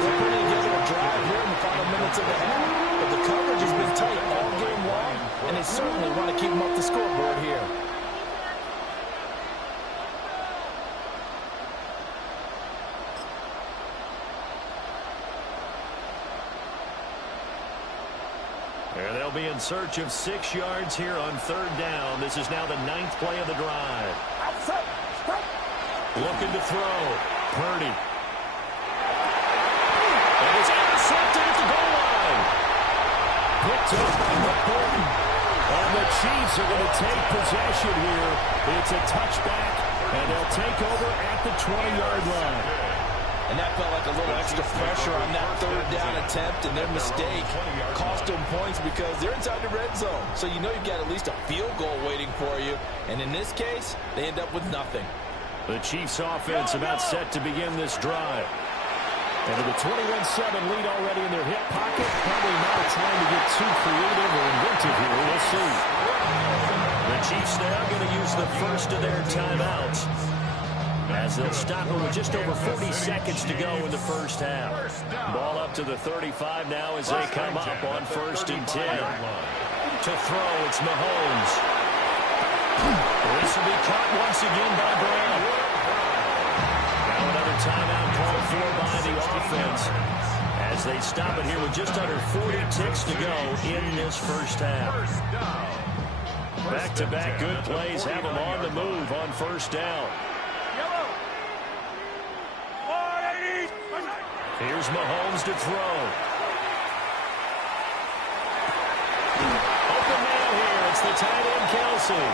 They're putting together a drive here in the final minutes of the half, but the coverage has been tight all game long, and they certainly want to keep them up the scoreboard here. And they'll be in search of 6 yards here on third down. This is now the 9th play of the drive. Looking to throw. Purdy. And it's intercepted at the goal line. Picked up by McCourty. And the Chiefs are going to take possession here. It's a touchback, and they'll take over at the 20-yard line. And that felt like a little extra pressure on that third down attempt, and their mistake cost them points because they're inside the red zone. So you know you've got at least a field goal waiting for you. And in this case, they end up with nothing. The Chiefs offense about set to begin this drive. And with a 21-7 lead already in their hip pocket, probably not a time to get too creative or inventive here. We'll see. The Chiefs now going to use the first of their timeouts, as they'll stop it with just over 40 seconds to go in the first half. Ball up to the 35 now as they come up on first and 10. To throw, it's Mahomes. This will be caught once again by Brown. Now another timeout called for by the offense as they stop it here with just under 40 ticks to go in this first half. Back-to-back good plays have them on the move on first down. Here's Mahomes to throw. It's the tight end, Kelsey.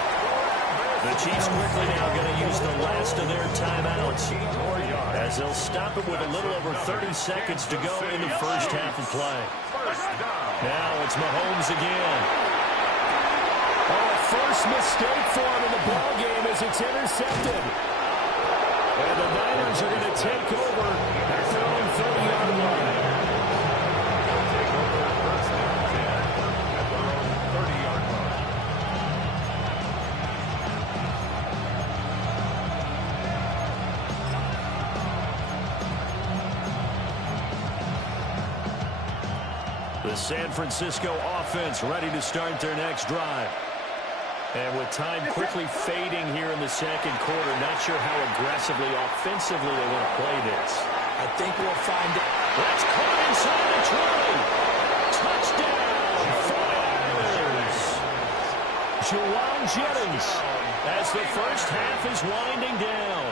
The Chiefs quickly now going to use the last of their timeouts, as they'll stop it with a little over 30 seconds to go in the first half of play. Now it's Mahomes again. Oh, a first mistake for him in the ball game as it's intercepted. And the Niners are going to take over at their own 30-yard line. The San Francisco offense ready to start their next drive. And with time quickly fading here in the second quarter, not sure how aggressively, offensively they want to play this. I think we'll find it. That's caught inside the 20. Touchdown, 49ers. Juwan Jennings as the first half is winding down.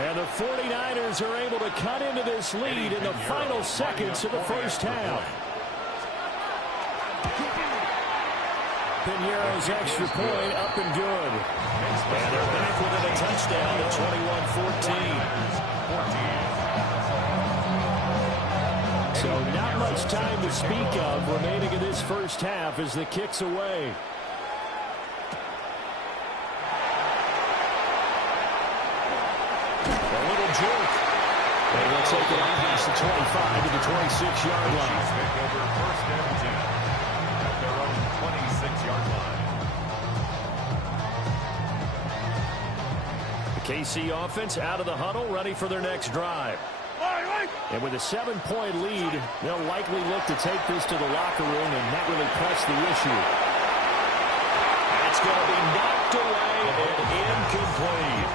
And the 49ers are able to cut into this lead in the final seconds of the first half. Piñeiro's extra point up and good. And they're back within a touchdown at 21-14. So not much time to speak of remaining in this first half as the kick's away. A little jerk. And they'll take it on past the 25 to the 26-yard line. First and 10. Their own 26-yard line. The KC offense out of the huddle, ready for their next drive. And with a 7-point lead, they'll likely look to take this to the locker room and not really press the issue. That's going to be knocked away and incomplete.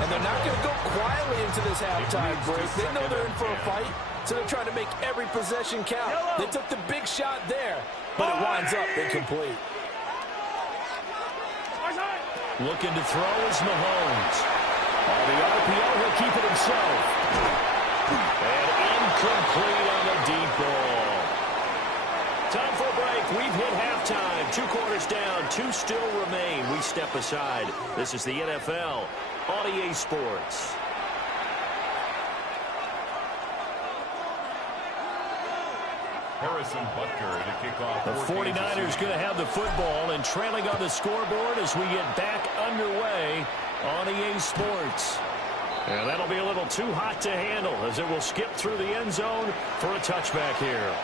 And they're not going to go quietly into this halftime break. They know they're in for a fight, so they're trying to make every possession count. They took the big shot there, but it winds up incomplete. Looking to throw is Mahomes. On the RPO, he'll keep it himself. And incomplete on the deep ball. Time for a break. We've hit halftime. 2 quarters down. 2 still remain. We step aside. This is the NFL on EA Sports. Harrison Butker to kick off. The 49ers going to have the football and trailing on the scoreboard as we get back underway on EA Sports. And that'll be a little too hot to handle as it will skip through the end zone for a touchback here.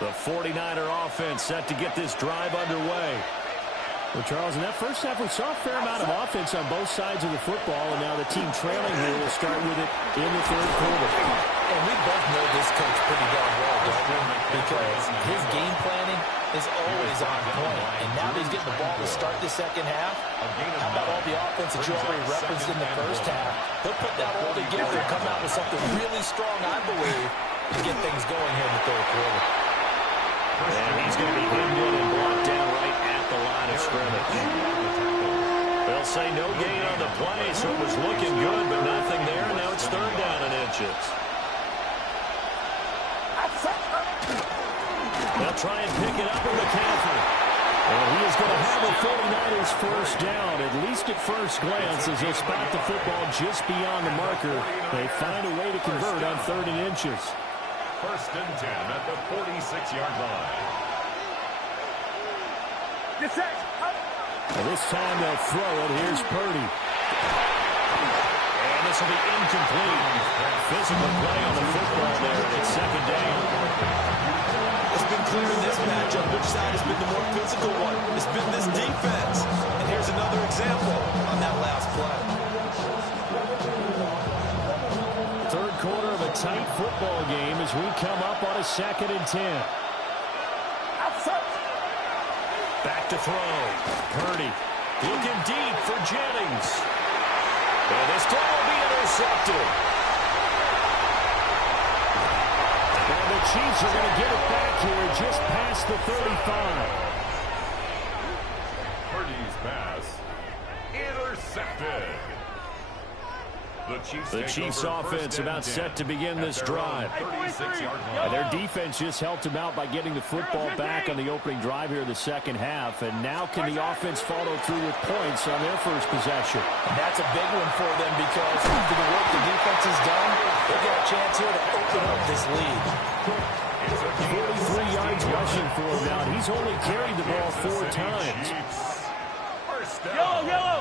The 49er offense set to get this drive underway. Well, Charles, in that first half, we saw a fair amount of offense on both sides of the football, and now the team trailing here will start with it in the third quarter. And we both know this coach pretty darn well, don't we? Because his game planning is always on point. And now that he's getting the ball to start the second half, how about all the offense that you already referenced in the first half? He'll put that all together and come out with something really strong, I believe, to get things going here in the third quarter. And he's going to be hemmed in and blocked down right at the line of scrimmage. They'll say no gain on the play, so it was looking good, but nothing there. Now it's third down and inches. They'll try and pick it up with McCaffrey. And he is going to have the 49ers first down, at least at first glance, as they spot the football just beyond the marker. They find a way to convert on 3rd and inches. First and 10 at the 46-yard line. And this time they'll throw it. Here's Purdy. And this will be incomplete. Physical play on the football there, and it's second down. It's been clear in this matchup which side has been the more physical one. It's been this defense. And here's another example on that last play. Third quarter of a tight football game as we come up on a 2nd and 10. Back to throw. Purdy looking deep for Jennings. And this time will be intercepted. And the Chiefs are going to get it back here just past the 35. Purdy's pass intercepted. The Chiefs offense about set to begin this drive. And their defense just helped them out by getting the football back on the opening drive here in the second half. And now can the offense follow through with points on their first possession? And that's a big one for them because after the work the defense has done, they've got a chance here to open up this lead. 43 yards rushing for him now. He's only carried the ball 4 times. Yellow.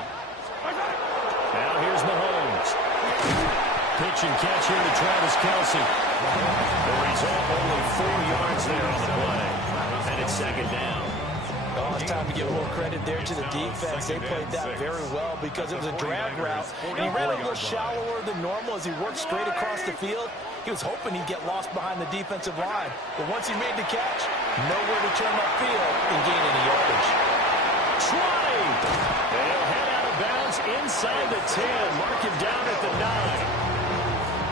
Now here's Mahomes. Pitch and catch here to Travis Kelce. The result, only 4 yards there on the play. And it's second down. Oh, it's time to give more credit there to the defense. They played that very well because it was a drag route. And he ran a little shallower than normal as he worked straight across the field. He was hoping he'd get lost behind the defensive line. But once he made the catch, nowhere to turn upfield and gain any yardage. They'll head out of bounds inside the 10. Mark him down at the 9.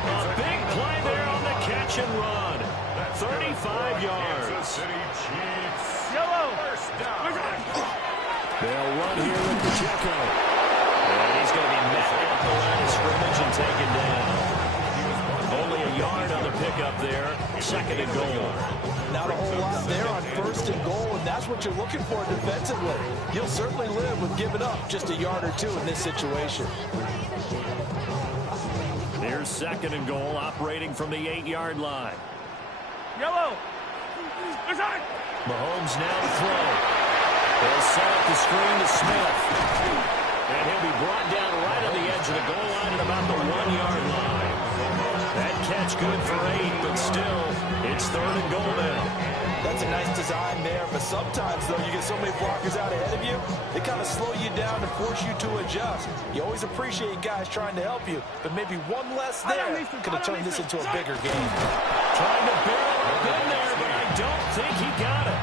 A big play there on the catch and run. 35 yards. Yellow. They'll run here with Pacheco. And he's going to be met at the line of scrimmage and taken down. Only a yard on the pickup there. Second and goal. Not a whole lot there on first and goal, and that's what you're looking for defensively. You'll certainly live with giving up just a yard or two in this situation. Here's second and goal, operating from the 8-yard line. Yellow. Mahomes now to throw. They'll set up the screen to Smith. And he'll be brought down right on the edge of the goal line at about the 1-yard line. That catch good for 8, but still, it's third and goal now. That's a nice design there, but sometimes, though, you get so many blockers out ahead of you, they kind of slow you down and force you to adjust. You always appreciate guys trying to help you, but maybe one less there could have turned this into a bigger game. Trying to barrel up in there, but I don't think he got it.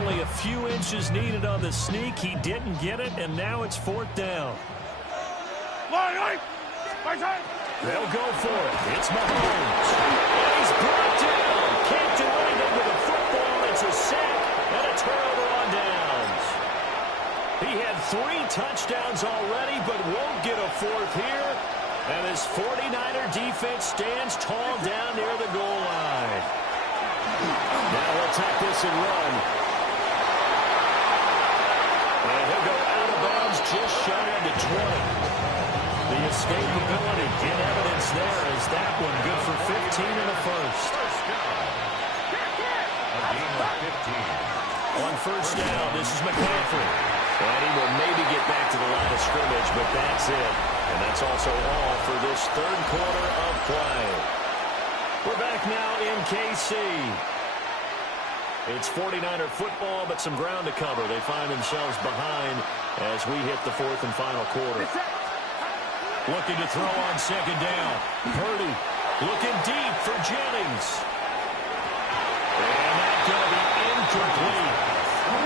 Only a few inches needed on the sneak. He didn't get it, and now it's fourth down. They'll go for it. It's Mahomes. And he's brought down. Can't do anything with a football. It's a sack and a turnover on downs. He had 3 touchdowns already, but won't get a fourth here. And his 49er defense stands tall down near the goal line. Now he'll take this and run. And he'll go out of bounds just shy of the 20. The escapability in evidence there is that one good for 15 in the first. A gain of 15. On first down, this is McCaffrey. And he will maybe get back to the line of scrimmage, but that's it. And that's also all for this third quarter of play. We're back now in KC. It's 49er football, but some ground to cover. They find themselves behind as we hit the fourth and final quarter. Looking to throw on second down. Purdy looking deep for Jennings. And that's going to be incomplete.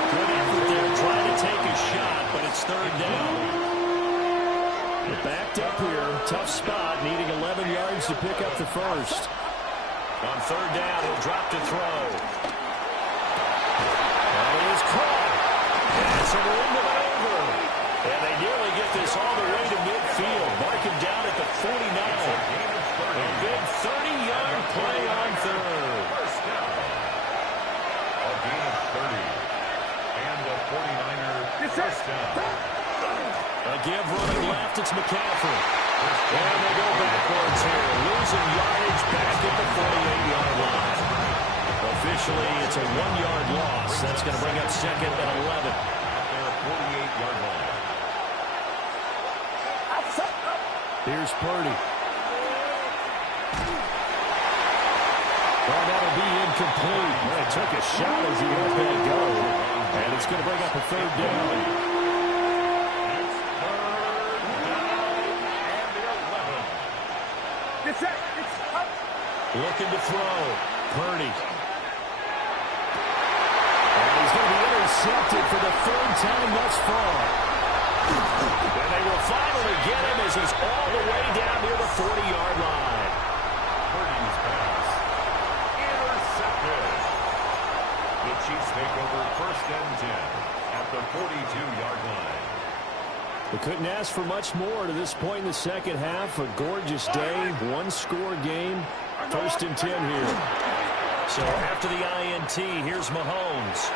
Good effort there trying to take a shot, but it's third down. We're backed up here. Tough spot, needing 11 yards to pick up the first. On third down, he'll drop to throw. And he is caught. And it's a ring of it over. And they nearly get this all the way to midfield. Mark him down at the 49. A big 30-yard play on third. First down. A gain of 30. And the 49er first down. A give running left, it's McCaffrey. And they go backwards here. Losing yardage back at the 48-yard line. Officially, it's a 1-yard loss. That's going to bring up second and 11. At their 48-yard line. Here's Purdy. Well, that'll be incomplete. Well, he took a shot as he let that go. And it's going to bring up a third down. Looking to throw. Purdy. And he's going to be intercepted for the third time thus far. And they will finally get him as he's all the way down near the 40-yard line. Purdy's pass. Intercepted. The Chiefs take over first and 10 at the 42-yard line. We couldn't ask for much more to this point in the second half. A gorgeous day, one-score game. 1st and 10 here. So after the INT, here's Mahomes.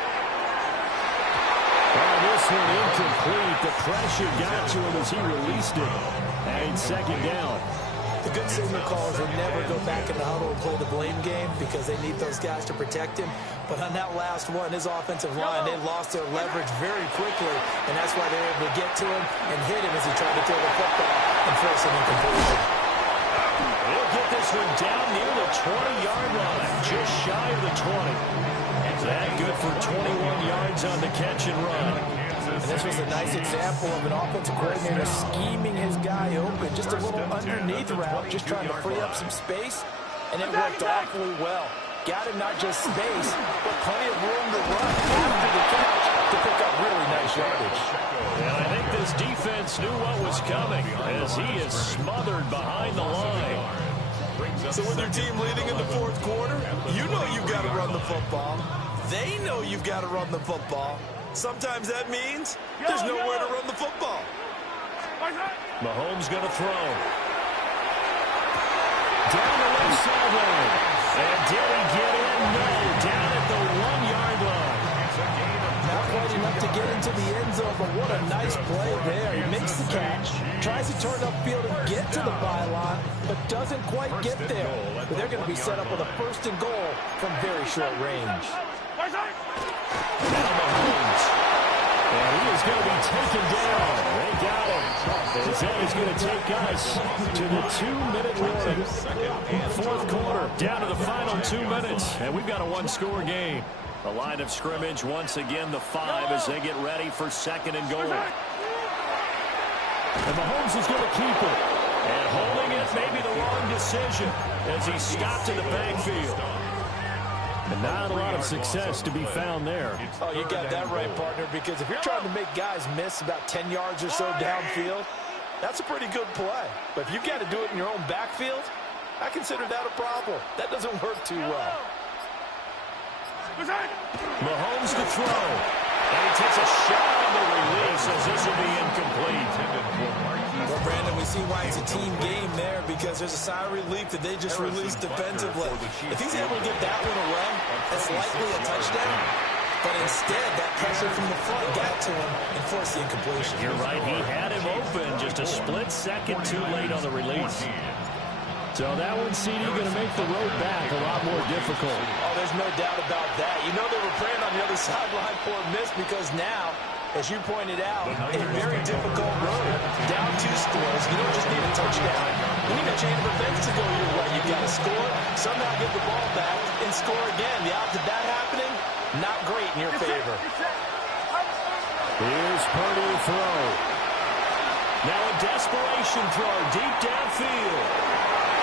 This one incomplete. The pressure got to him as he released it. And 2nd down. The good signal callers will never go back in the huddle and play the blame game because they need those guys to protect him. But on that last one, his offensive line, they lost their leverage very quickly, and that's why they were able to get to him and hit him as he tried to throw the football and force an incompletion. He'll get this one down near the 20-yard line, just shy of the 20. That good for 21 yards on the catch and run. And this was a nice example of an offensive coordinator scheming his guy open. Just a little underneath route, just trying to free up some space, and it worked awfully well. Got him not just space, but plenty of room to run after the catch to pick up really nice yardage. And I think this defense knew what was coming as he is smothered behind the line. So with your team leading in the 4th quarter, you know you've got to run the football. They know you've got to run the football. Sometimes that means there's nowhere to run the football. Mahomes going to throw. Down the left sideline. And did he get in? No. Down at the 1-yard line. Not quite enough to get into the end zone, but what a nice play there. He makes the catch, tries to turn upfield and get to the byline, but doesn't quite get there. But they're going to be set up with a 1st and goal from very short range. Now Mahomes. And he is going to be taken down. They got him. As that is going to take us to the 2-minute warning. 4th quarter, down to the final 2 minutes. And we've got a one-score game. The line of scrimmage, once again, the 5 as they get ready for 2nd and goal. And Mahomes is going to keep it. And holding it may be the wrong decision as he stopped in the backfield. And not a lot of success to be found there. Oh, you got that right, partner, because if you're trying to make guys miss about 10 yards or so downfield, that's a pretty good play. But if you've got to do it in your own backfield, I consider that a problem. That doesn't work too well. Mahomes to throw. And he takes a shot on the release as this will be incomplete. Well, Brandon, we see why it's a team game there because there's a sigh of relief that they just released defensively. If he's able to get that one away, that's likely a touchdown. But instead, that pressure from the front got to him and forced the incompletion. You're right. He had him open just a split second too late on the release. So that one, CD, going to make the road back a lot more difficult. Oh, there's no doubt about that. You know they were praying on the other sideline for a miss because now, as you pointed out, a very difficult road. Down 2 scores. You don't just need a touchdown. You need a chain of events to go your way. You've got to score, somehow get the ball back, and score again. The odds of that happening, not great in your favor. Here's Purdy to throw. Now a desperation throw deep downfield.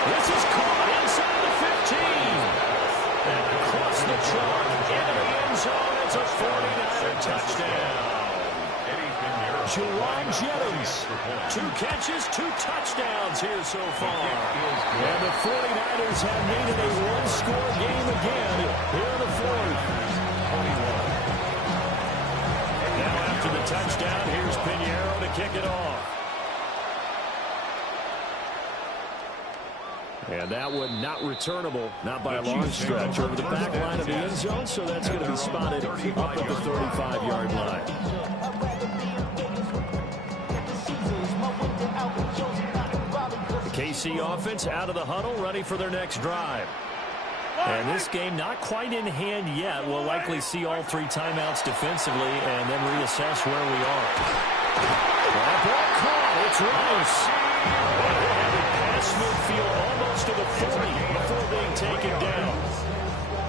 This is caught inside the 15. And across the chalk into the end zone. It's a 49er touchdown. Jerron Jennings. 2 catches, 2 touchdowns here so far. And the 49ers have made it a one-score game again here in the 4th. Now after the touchdown, here's Pinheiro to kick it off. And that one not returnable, not by a long stretch, over the back line of the end zone, so that's going to be spotted up at the 35-yard line. The KC offense out of the huddle, ready for their next drive. And this game not quite in hand yet. We'll likely see all 3 timeouts defensively and then reassess where we are. That ball caught. It's Rice. Midfield almost to the 40 before being taken down.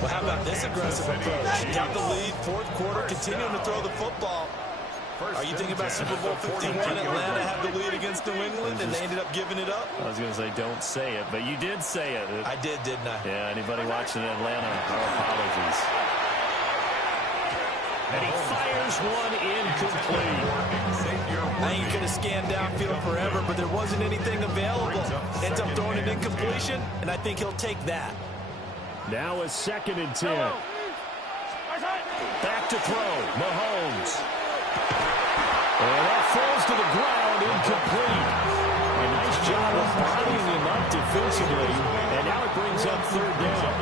Well, how about this aggressive approach? Got the lead, 4th quarter, continuing to throw the football. Are you thinking about Super Bowl 51? Atlanta had the lead against New England, and they ended up giving it up? I was going to say, don't say it, but you did say it. I did, didn't I? Yeah, anybody watching Atlanta, our apologies. And he fires one incomplete. I think he could have scanned downfield forever, but there wasn't anything available. Ends up throwing an incompletion, and I think he'll take that. Now a 2nd and 10. Back to throw, Mahomes. And that falls to the ground, incomplete. A nice job of bodying him up defensively, and now it brings up third down.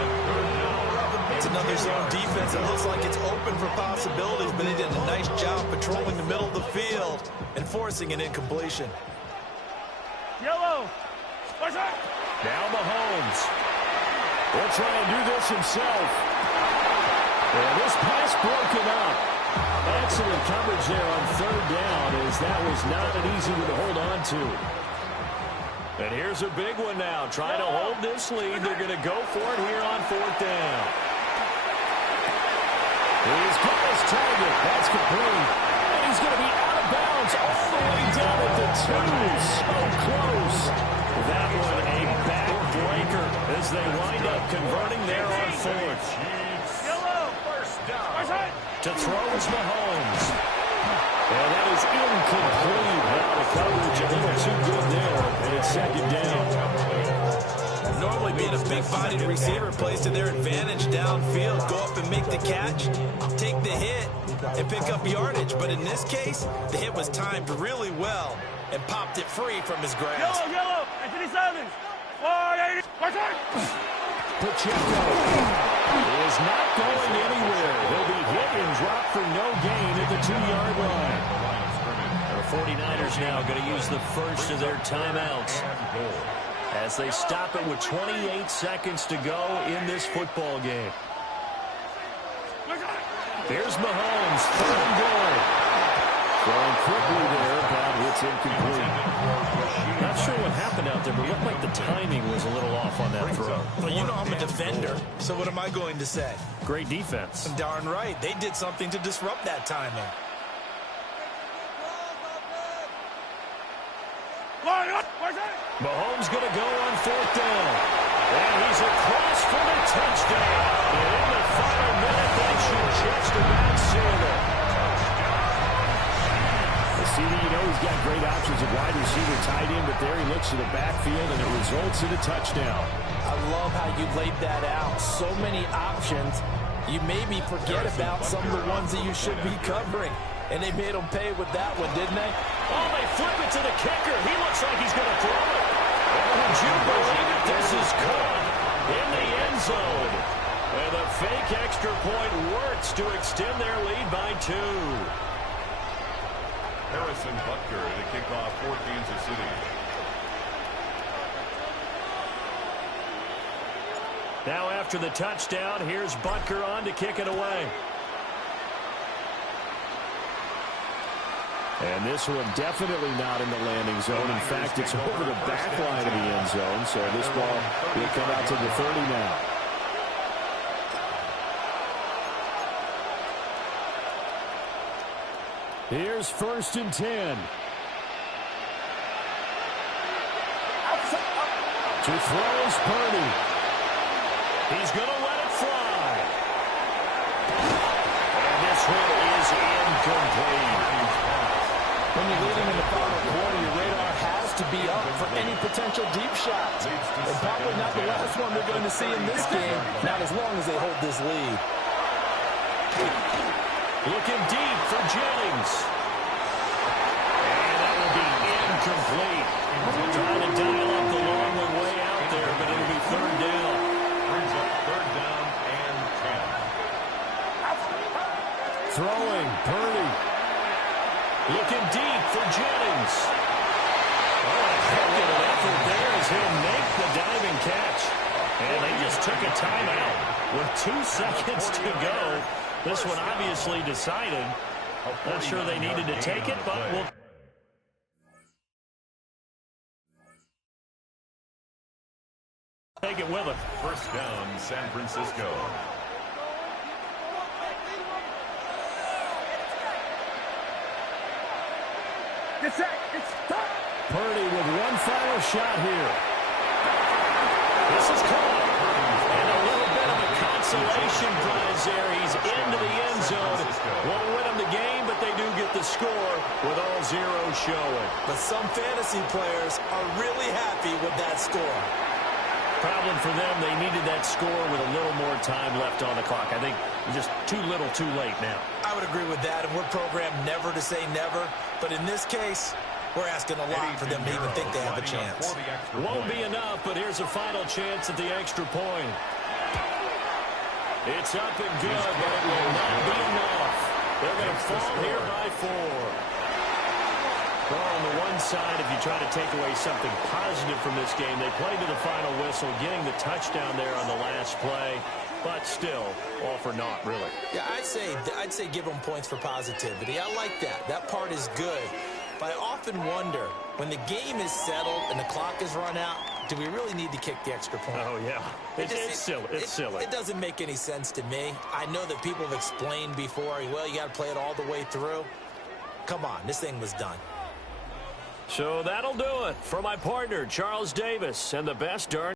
It's another zone defense. It looks like it's open for possibilities, but he did a nice job patrolling the middle of the field and forcing an incompletion. Yellow. Now Mahomes. He'll try and do this himself. And this pass broken up. Excellent coverage there on third down, as that was not an easy one to hold on to. And here's a big one now. Trying to hold this lead. They're going to go for it here on fourth down. He's got his target. That's complete. And he's going to be out of bounds all the way down at the 2. So close. That one a backbreaker as they wind up converting there on fourth. To throw is Mahomes. And that is incomplete. Now the coverage a little too good there. And it's second down. Normally being a big-bodied receiver plays to their advantage downfield. Go up and make the catch, take the hit, and pick up yardage. But in this case, the hit was timed really well and popped it free from his grasp. Yellow. 87. 480. Pacheco is not going anywhere. He'll be hit and dropped for no gain at the 2-yard line. The 49ers now going to use the first of their timeouts as they stop it with 28 seconds to go in this football game. Here's Mahomes, third and goal. Throwing quickly there, but it's incomplete. Not sure what happened out there, but it looked like the timing was a little off on that throw. Well, you know I'm a defender, so what am I going to say? Great defense. Darn right. They did something to disrupt that timing. Mahomes going to go on fourth down. And he's across for the touchdown. And in the final minute, that should just about seal it. CD, you know he's got great options at wide receiver, tight end, but there he looks to the backfield, and it results in a touchdown. I love how you laid that out. So many options. You maybe forget about some of the ones that you should be covering. And they made him pay with that one, didn't they? Oh, they flip it to the kicker. He looks like he's going to throw it. Oh, would you believe it? This is caught in the end zone. And the fake extra point works to extend their lead by 2. Harrison Butker to kick off for Kansas City. Now after the touchdown, here's Butker on to kick it away. And this one definitely not in the landing zone. In fact, it's over the back line of the end zone, so this ball will come out to the 30 now. Here's first and 10. To throw is Purdy. He's going to let it fly. And this one is incomplete. When you're leading in the final quarter, your radar has to be up for any potential deep shots. And probably not the last one they're going to see in this game, not as long as they hold this lead. Looking deep for Jennings. And that will be incomplete. Trying to dial up the long one way out there, but it'll be third down. Brings up third down and 10. Throwing, Purdy. Looking deep for Jennings. Oh, a heck of an effort there as he'll make the diving catch. And they just took a timeout with 2 seconds to go. This one obviously decided. Not sure they needed to take it, but we'll take it with them. First down, San Francisco. Purdy with one final shot here. This is caught. And a little bit of a consolation prize there. He's into the end zone. Won't win them the game, but they do get the score with all zeros showing. But some fantasy players are really happy with that score. Problem for them, they needed that score with a little more time left on the clock. I think just too little too late now. I would agree with that, and we're programmed never to say never. But in this case, we're asking a lot for them to even think they have a chance. Won't be enough, but here's a final chance at the extra point. It's up and good, but it will not be enough. They're going to fall here by 4. Well, on the one side, if you try to take away something positive from this game, they played to the final whistle, getting the touchdown there on the last play. But still, all for naught, really. Yeah, I'd say give them points for positivity. I like that. That part is good. But I often wonder, when the game is settled and the clock is run out, do we really need to kick the extra point? Oh, yeah. It's silly. It's silly. It doesn't make any sense to me. I know that people have explained before, well, you got to play it all the way through. Come on, this thing was done. So that'll do it for my partner, Charles Davis, and the best darn